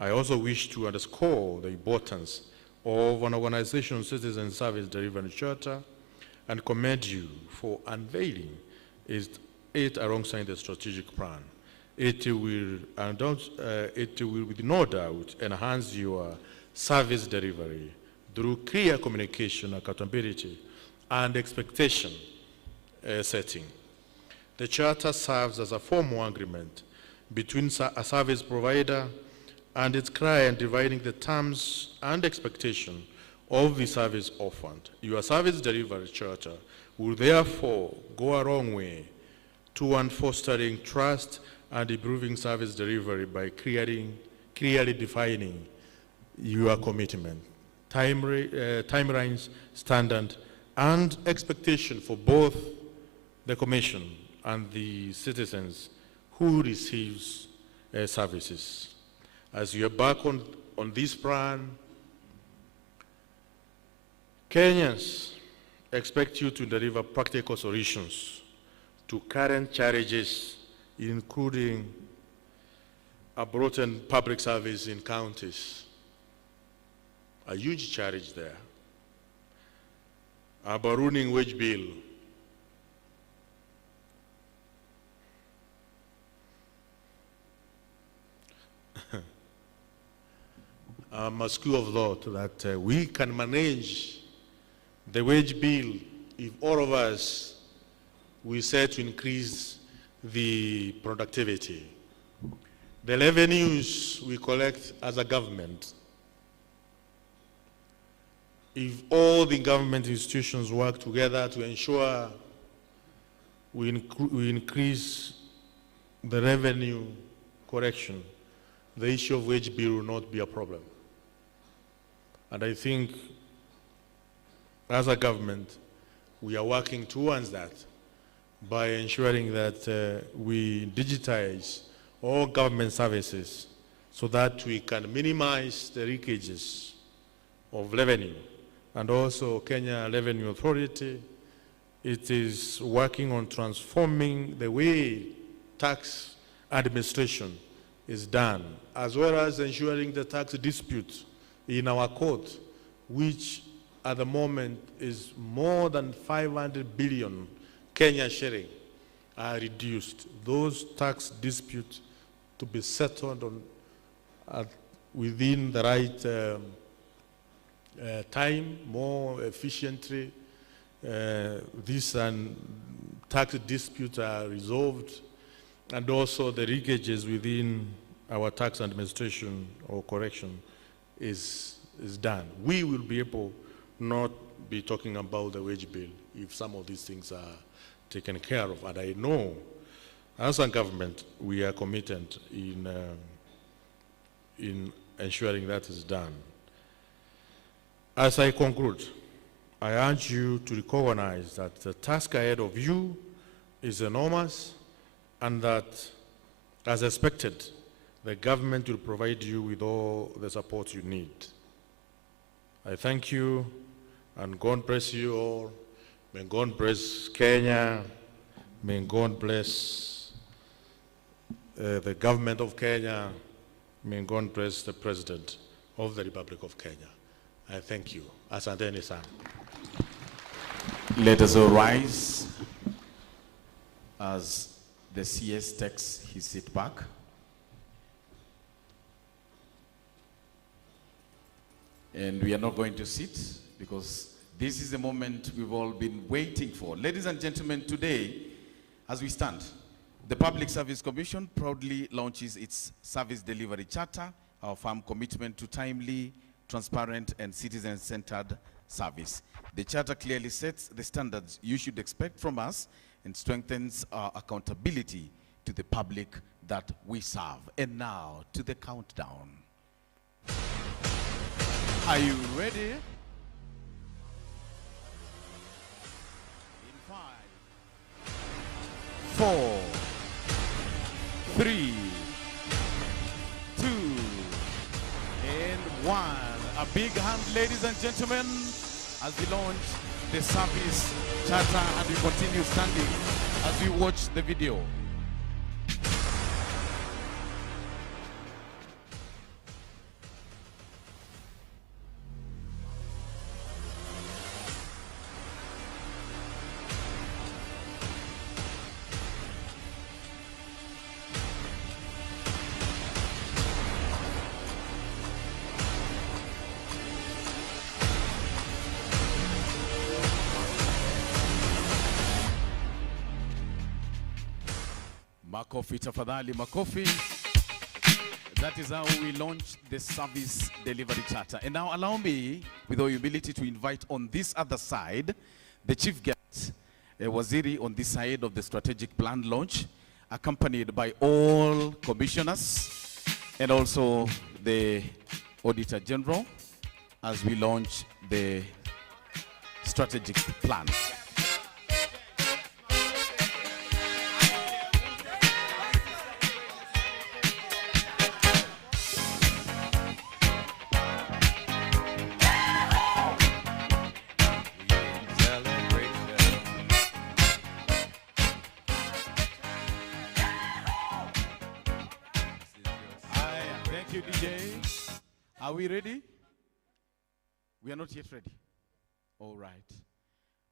I also wish to underscore the importance of an organization's citizen service delivery charter and commend you for unveiling it alongside the strategic plan. It will with no doubt enhance your service delivery through clear communication, accountability, and expectation setting. The charter serves as a formal agreement between a service provider and its client, dividing the terms and expectation of the service offered. Your service delivery charter will therefore go a long way toward fostering trust and improving service delivery by clearly defining your commitment, timelines, standard, and expectation for both the Commission and the citizens who receives services. As you embark on this plan, Kenyans expect you to deliver practical solutions to current challenges, including a broadened public service in counties, a huge challenge there. a ballooning wage bill. I'm a school of thought that we can manage the wage bill if all of us we set to increase the productivity. The revenues we collect as a government, if all the government institutions work together to ensure we increase the revenue collection, the issue of wage bill will not be a problem. And I think as a government, we are working towards that by ensuring that we digitize all government services so that we can minimize the leakages of revenue. And also Kenya Revenue Authority, it is working on transforming the way tax administration is done, as well as ensuring the tax dispute in our court, which at the moment is more than 500 billion Kenya shilling, are reduced. Those tax disputes to be settled on, within the right time, more efficiently. These tax disputes are resolved, and also the leakages within our tax administration or correction is done. We will be able not be talking about the wage bill if some of these things are taken care of. And I know, as a government, we are committed in ensuring that is done. As I conclude, I urge you to recognize that the task ahead of you is enormous, and that, as expected, the government will provide you with all the support you need. I thank you, and God bless you all. May God bless Kenya. May God bless the government of Kenya. May God bless the President of the Republic of Kenya. I thank you. Asanteni sana. Let us all rise as the CS takes his seat back. And we are not going to sit because this is the moment we've all been waiting for. Ladies and gentlemen, today, as we stand, the Public Service Commission proudly launches its Service Delivery Charter, our firm commitment to timely, transparent, and citizen-centered service. The Charter clearly sets the standards you should expect from us and strengthens our accountability to the public that we serve. And now, to the countdown. Are you ready? In 5, 4, 3, 2, and 1. A big hand, ladies and gentlemen, as we launch the service charter, and we continue standing as we watch the video. Makofi tafadhali, makofi. That is how we launch the Service Delivery Charter. And now allow me, with all humility, to invite on this other side, the chief guest, Waziri, on this side of the strategic plan launch, accompanied by all commissioners and also the Auditor General as we launch the strategic plan. Are we ready? We are not yet ready. All right.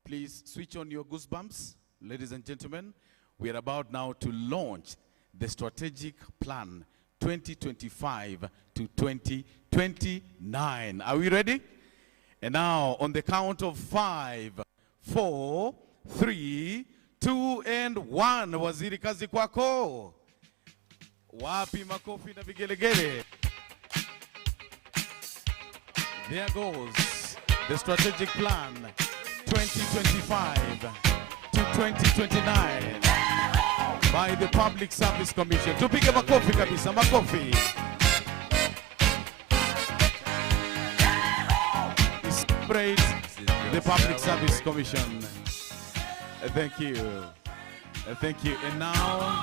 Please switch on your goosebumps, ladies and gentlemen. We are about now to launch the strategic plan 2025 to 2029. Are we ready? And now, on the count of 5, 4, 3, 2, and 1. Waziri, kazi kwako. Wapi makofi na vigelegele. There goes the strategic plan 2025 to 2029 by the Public Service Commission. Tupige makofi kabisa, makofi. Celebrate the Public Service Commission. Thank you. Thank you. And now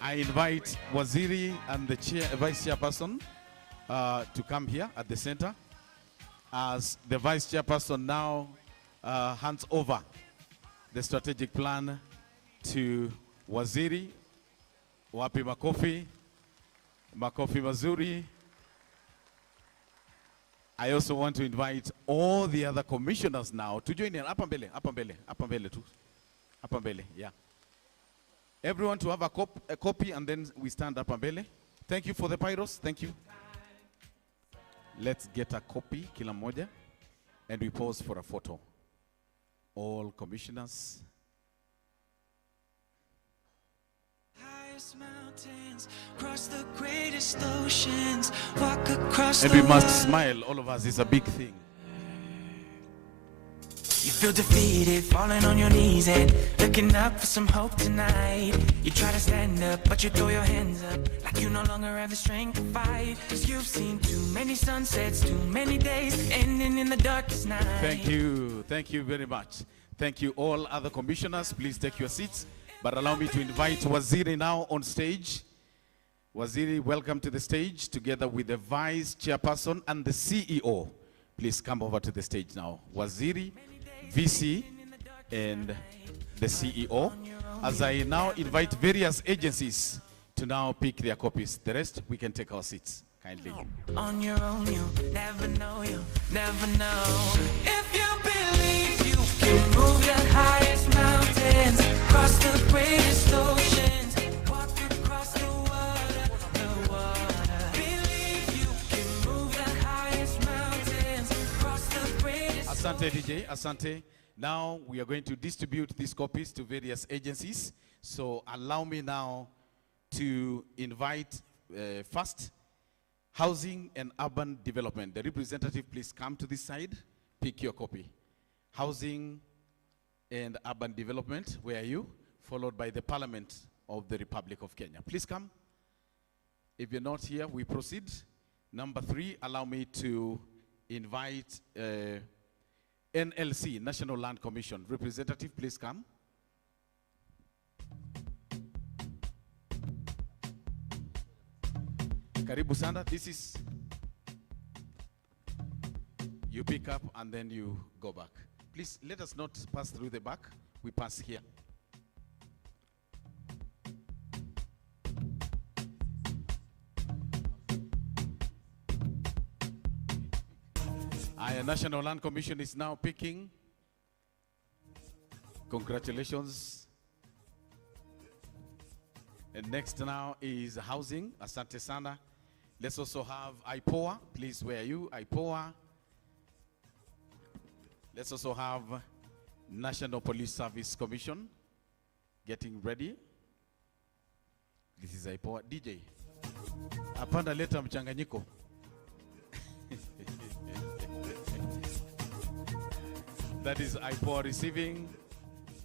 I invite Waziri and the Vice Chairperson to come here at the center as the Vice Chairperson now hands over the strategic plan to Waziri. Wapi makofi. Makofi mazuri. I also want to invite all the other commissioners now to join in. Hapa mbele tu. Hapa mbele, yeah. Everyone to have a copy, and then we stand up mbele. Thank you for the pyros. Thank you. Let's get a copy, kila moja, and we pause for a photo. All commissioners. Mountains, cross the greatest oceans, walk across and we must smile, all of us, is a big thing. You feel defeated, falling on your knees and looking up for some hope tonight. You try to stand up, but you throw your hands up like you no longer have the strength to fight. 'Cause you've seen too many sunsets, too many days ending in the darkest night. Thank you very much. Thank you all other commissioners. Please take your seats. But allow me to invite Waziri now on stage. Waziri, welcome to the stage together with the Vice Chairperson and the CEO. Please come over to the stage now. Waziri, VC, and the CEO. As I now invite various agencies to now pick their copies. The rest, we can take our seats, kindly. On your own, you never know, you never know. If you believe you can move the highest mountains, cross the greatest oceans, walk across the water. Believe you can move the highest mountains, cross the greatest. Asante DJ, asante. Now we are going to distribute these copies to various agencies. So allow me now to invite first Housing and Urban Development. The representative, please come to this side, pick your copy. Housing and Urban Development, where are you? Followed by the Parliament of the Republic of Kenya. Please come. If you're not here, we proceed. Number 3, allow me to invite NLC, National Land Commission. Representative, please come. Karibu sana. This is, you pick up and then you go back. Please, let us not pass through the back. We pass here. Our National Land Commission is now picking. Congratulations. And next now is Housing. Asante sana. Let's also have IPOA. Please, where are you? IPOA. Let's also have National Police Service Commission. Getting ready. This is IPOA. DJ. Apanda leta mchanganyiko. That is IPOA receiving.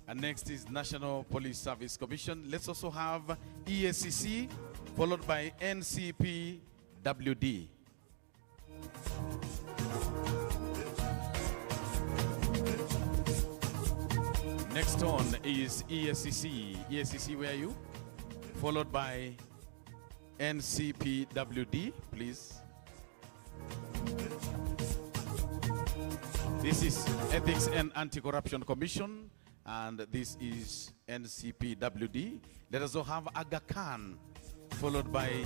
And next is National Police Service Commission. Let's also have EACC, followed by NCPWD. Next on is EACC. EACC, where are you? Followed by NCPWD, please. This is Ethics and Anti-Corruption Commission, and this is NCPWD. Let us also have Aga Khan, followed by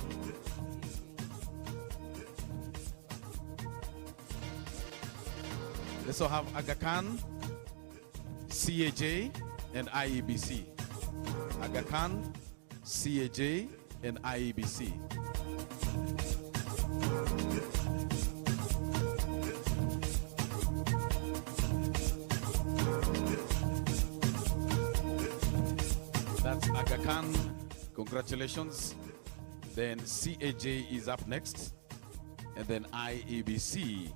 let's also have Aga Khan, CAJ, and IEBC. Aga Khan, CAJ, and IEBC. That's Aga Khan. Congratulations. Then CAJ is up next. And then IEBC.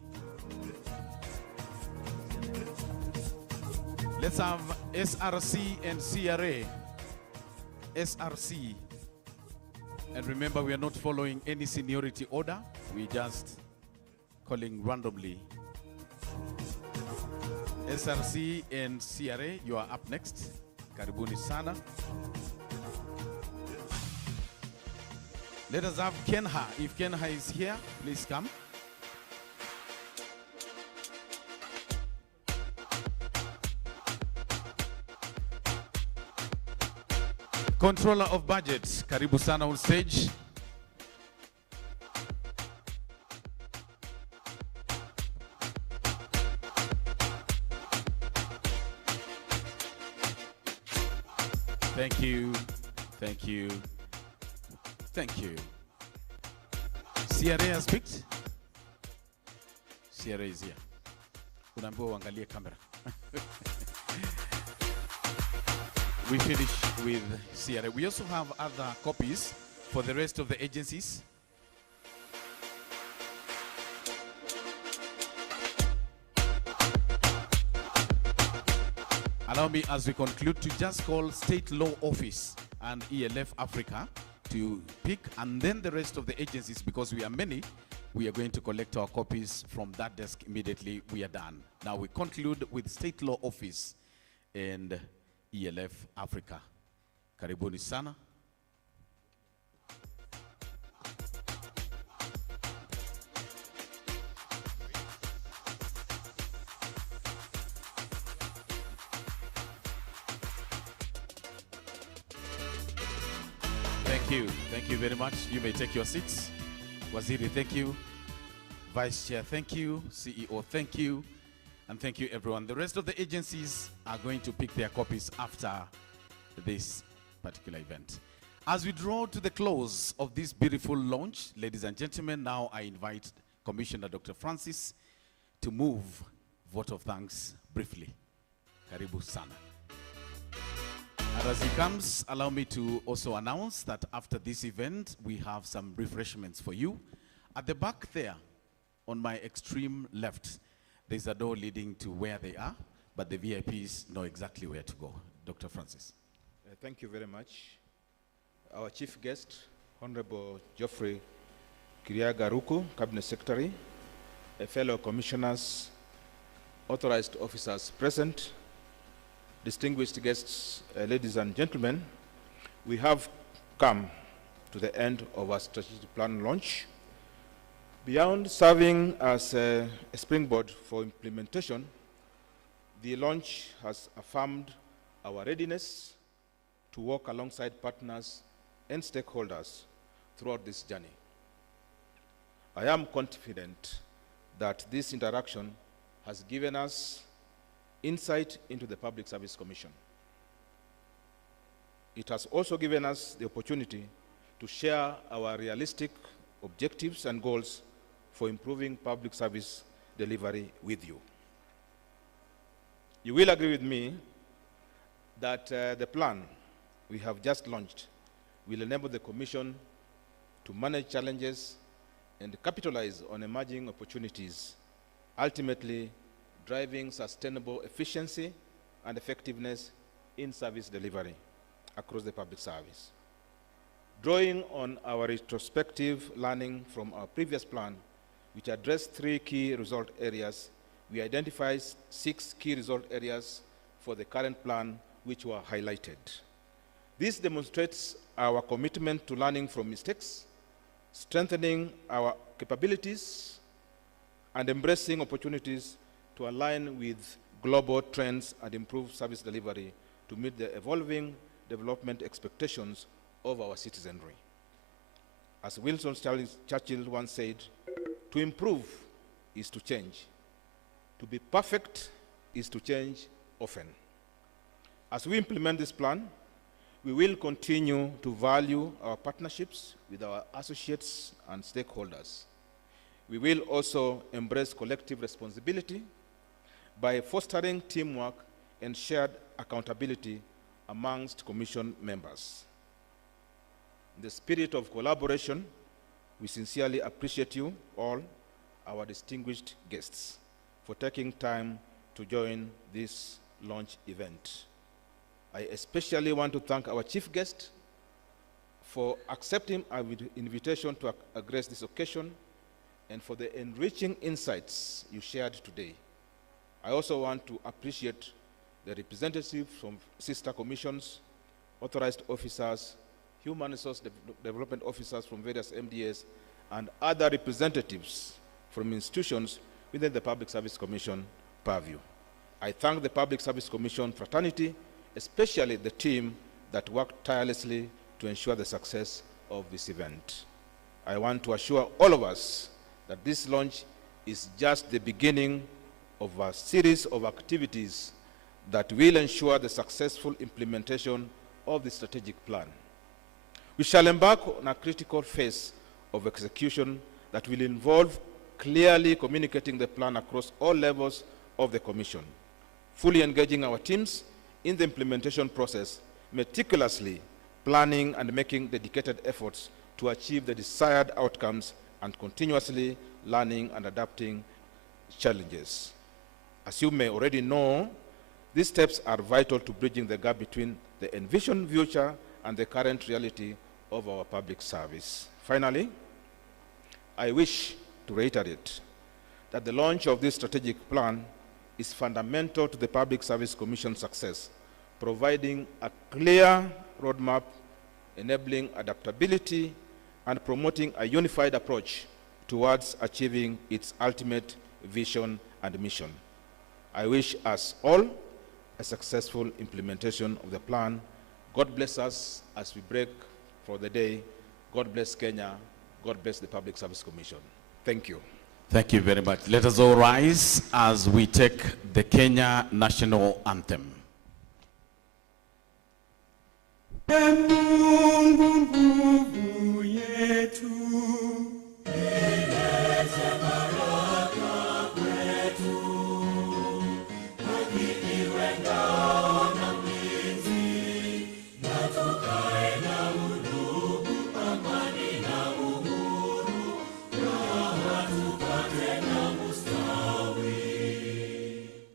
Let's have SRC and CRA. SRC. And remember, we are not following any seniority order. We're just calling randomly. SRC and CRA, you are up next. Karibuni sana. Let us have Kenha. If Kenha is here, please come. Controller of Budget, karibu sana on stage. Thank you, thank you, thank you. CRA has picked. CRA is here. Unaambiwa uangalie kamera. We finish with CRA. We also have other copies for the rest of the agencies. Allow me, as we conclude, to just call State Law Office and ELF Africa to pick, and then the rest of the agencies, because we are many, we are going to collect our copies from that desk immediately we are done. Now we conclude with State Law Office and ELF Africa. Karibuni sana. Thank you very much. You may take your seats. Waziri, thank you. Vice Chair, thank you. CEO, thank you. And thank you, everyone. The rest of the agencies are going to pick their copies after this particular event. As we draw to the close of this beautiful launch, ladies and gentlemen, now I invite Commissioner Dr. Francis to move vote of thanks briefly. Karibu sana. And as he comes, allow me to also announce that after this event, we have some refreshments for you. At the back there, on my extreme left, there's a door leading to where they are, but the VIPs know exactly where to go. Dr. Francis. Thank you very much. Our chief guest, Honorable Geoffrey Kiriagaruku, Cabinet Secretary, fellow commissioners, authorized officers present, distinguished guests, ladies and gentlemen, we have come to the end of our strategic plan launch. Beyond serving as a springboard for implementation, the launch has affirmed our readiness to work alongside partners and stakeholders throughout this journey. I am confident that this interaction has given us insight into the Public Service Commission. It has also given us the opportunity to share our realistic objectives and goals for improving public service delivery with you. You will agree with me that the plan we have just launched will enable the Commission to manage challenges and capitalize on emerging opportunities, ultimately driving sustainable efficiency and effectiveness in service delivery across the public service. Drawing on our retrospective learning from our previous plan, which addressed 3 key result areas, we identified 6 key result areas for the current plan, which were highlighted. This demonstrates our commitment to learning from mistakes, strengthening our capabilities, and embracing opportunities to align with global trends and improve service delivery to meet the evolving development expectations of our citizenry. As Winston Churchill once said, to improve is to change. To be perfect is to change often. As we implement this plan, we will continue to value our partnerships with our associates and stakeholders. We will also embrace collective responsibility by fostering teamwork and shared accountability amongst Commission members. In the spirit of collaboration, we sincerely appreciate you all, our distinguished guests, for taking time to join this launch event. I especially want to thank our chief guest for accepting our invitation to address this occasion and for the enriching insights you shared today. I also want to appreciate the representatives from sister commissions, authorized officers, human resource development officers from various MDAs, and other representatives from institutions within the Public Service Commission purview. I thank the Public Service Commission fraternity, especially the team that worked tirelessly to ensure the success of this event. I want to assure all of us that this launch is just the beginning of a series of activities that will ensure the successful implementation of the strategic plan. We shall embark on a critical phase of execution that will involve clearly communicating the plan across all levels of the Commission, fully engaging our teams in the implementation process, meticulously planning and making dedicated efforts to achieve the desired outcomes, and continuously learning and adapting challenges. As you may already know, these steps are vital to bridging the gap between the envisioned future and the current reality of our public service. Finally, I wish to reiterate that the launch of this strategic plan is fundamental to the Public Service Commission's success, providing a clear roadmap, enabling adaptability, and promoting a unified approach towards achieving its ultimate vision and mission. I wish us all a successful implementation of the plan. God bless us as we break for the day. God bless Kenya. God bless the Public Service Commission. Thank you. Thank you very much. Let us all rise as we take the Kenya National Anthem.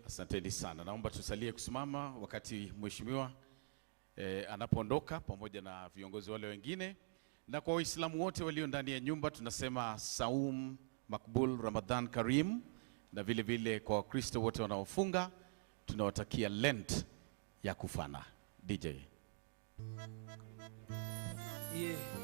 Asanteni sana. Naomba tusalie kusimama wakati mheshimiwa anapoondoka pamoja na viongozi wale wengine. Na kwa Waislamu wote walio ndani ya nyumba tunasema Saum Makbul Ramadhan Karim, na vile vile kwa Wakristo wote wanaofunga tunawatakia Lent ya kufana. DJ. Yeah.